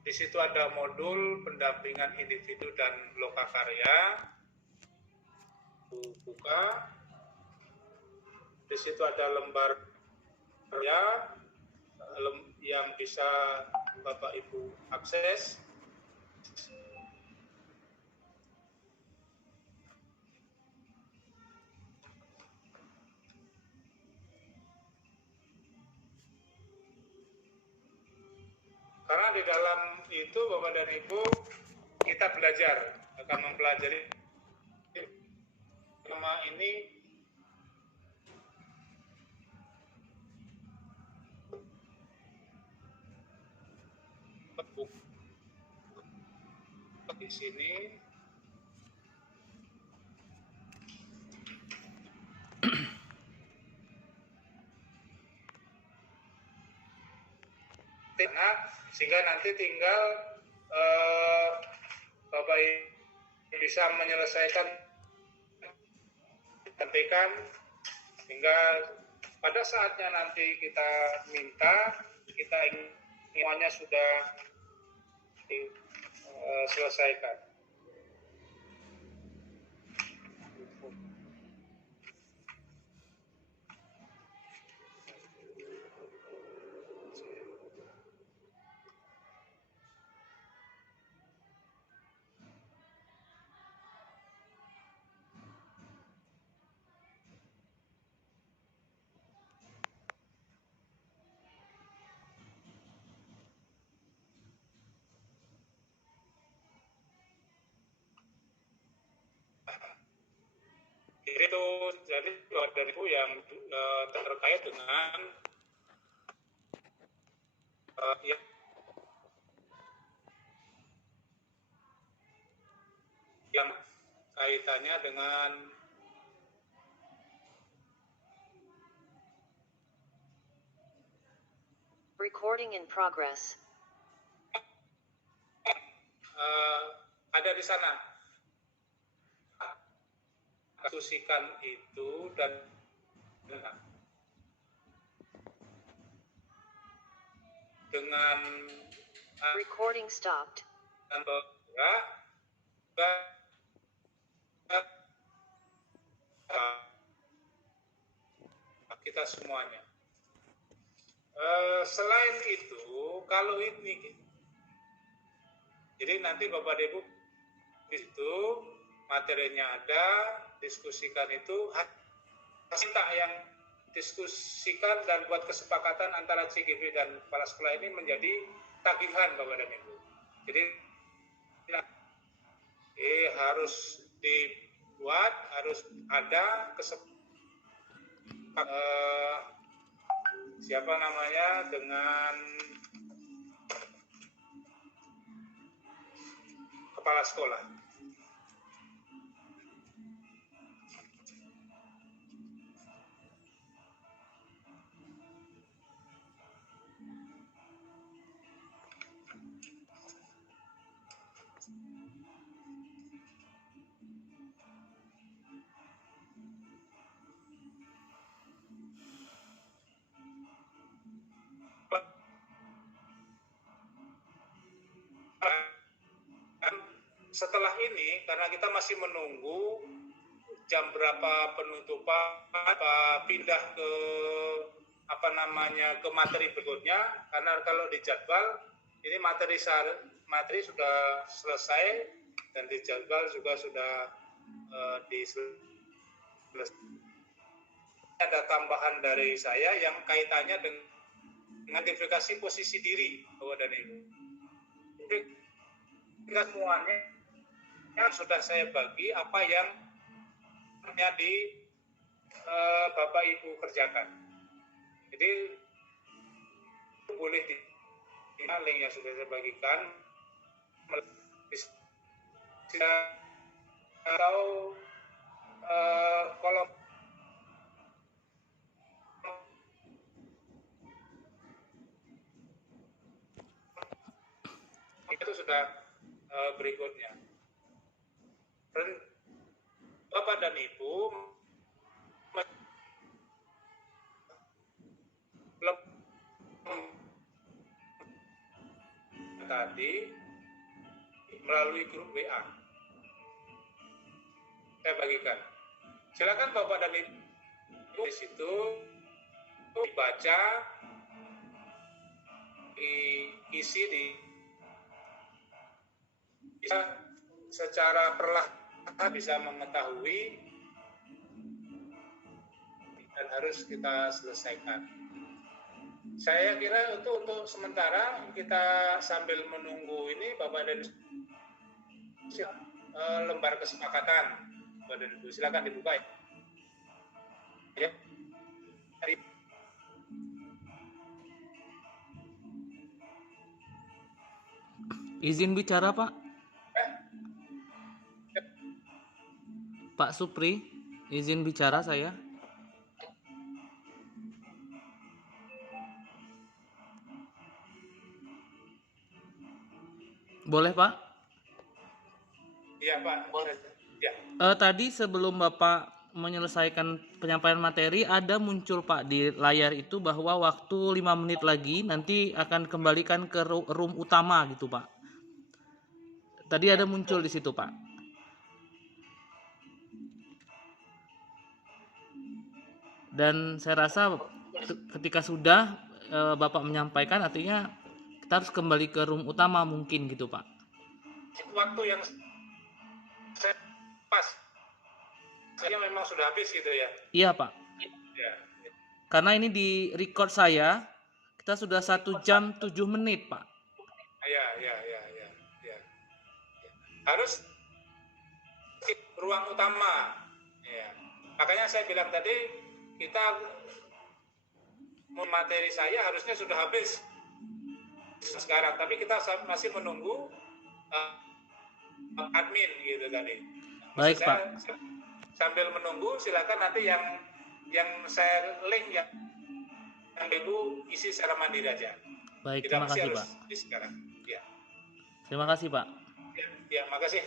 Di situ ada modul pendampingan individu dan lokakarya. Buka. Di situ ada lembar karya yang bisa Bapak Ibu akses. Karena di dalam itu Bapak dan Ibu kita akan mempelajari tema ini di sini. Sehingga nanti tinggal Bapak Ibu bisa menyelesaikan sampaikan hingga pada saatnya nanti kita minta, kita ingin semuanya sudah selesaikan. Itu jadi dari Ibu yang terkait dengan yang kaitannya dengan Recording in progress. Ada di sana. Diskusikan itu dan dengan Recording stopped. Kita semuanya. Selain itu, kalau ini, jadi nanti Bapak Ibu itu materinya ada, diskusikan itu, kita yang diskusikan dan buat kesepakatan antara CGV dan kepala sekolah ini menjadi tagihan Bapak dan Ibu. Jadi harus dibuat, harus ada siapa namanya dengan kepala sekolah. Setelah ini, karena kita masih menunggu jam berapa penutupan, pindah ke ke materi berikutnya, karena kalau dijadwal ini materi sudah selesai dan dijadwal juga sudah diselesaikan. Ada tambahan dari saya yang kaitannya dengan identifikasi posisi diri Bapak dan Ibu. Kita semuanya yang sudah saya bagi apa yang di Bapak Ibu kerjakan. Jadi boleh di link yang sudah saya bagikan atau kolom itu sudah berikutnya. Bapak dan Ibu belum tadi melalui grup WA. Saya bagikan. Silakan Bapak dan Ibu di situ dibaca, diisi di bisa secara perlahan bisa mengetahui dan harus kita selesaikan. Saya kira untuk sementara kita sambil menunggu ini Bapak dan lembar kesepakatan Bapak dan Ibu silakan dibuka ya. Izin bicara Pak. Pak Supri, izin bicara saya. Boleh Pak? Iya Pak. Boleh. Ya. Tadi sebelum Bapak menyelesaikan penyampaian materi, ada muncul Pak di layar itu bahwa waktu 5 menit lagi nanti akan kembalikan ke room utama gitu Pak. Tadi ada muncul di situ Pak. Dan saya rasa ketika sudah Bapak menyampaikan, artinya kita harus kembali ke room utama mungkin gitu Pak. Waktu yang pas, saya memang sudah habis gitu ya? Iya Pak. Ya. Karena ini di record saya, kita sudah 1 jam 7 menit Pak. Ya. Harus ruang utama. Ya. Makanya saya bilang tadi, kita materi saya harusnya sudah habis sekarang, tapi kita masih menunggu admin gitu tadi. Baik Pak. Sambil menunggu, silakan nanti yang saya link yang Ibu isi secara mandiri aja. Baik, terima kasih Pak. Sekarang. Ya. Terima kasih Pak. Ya, makasih.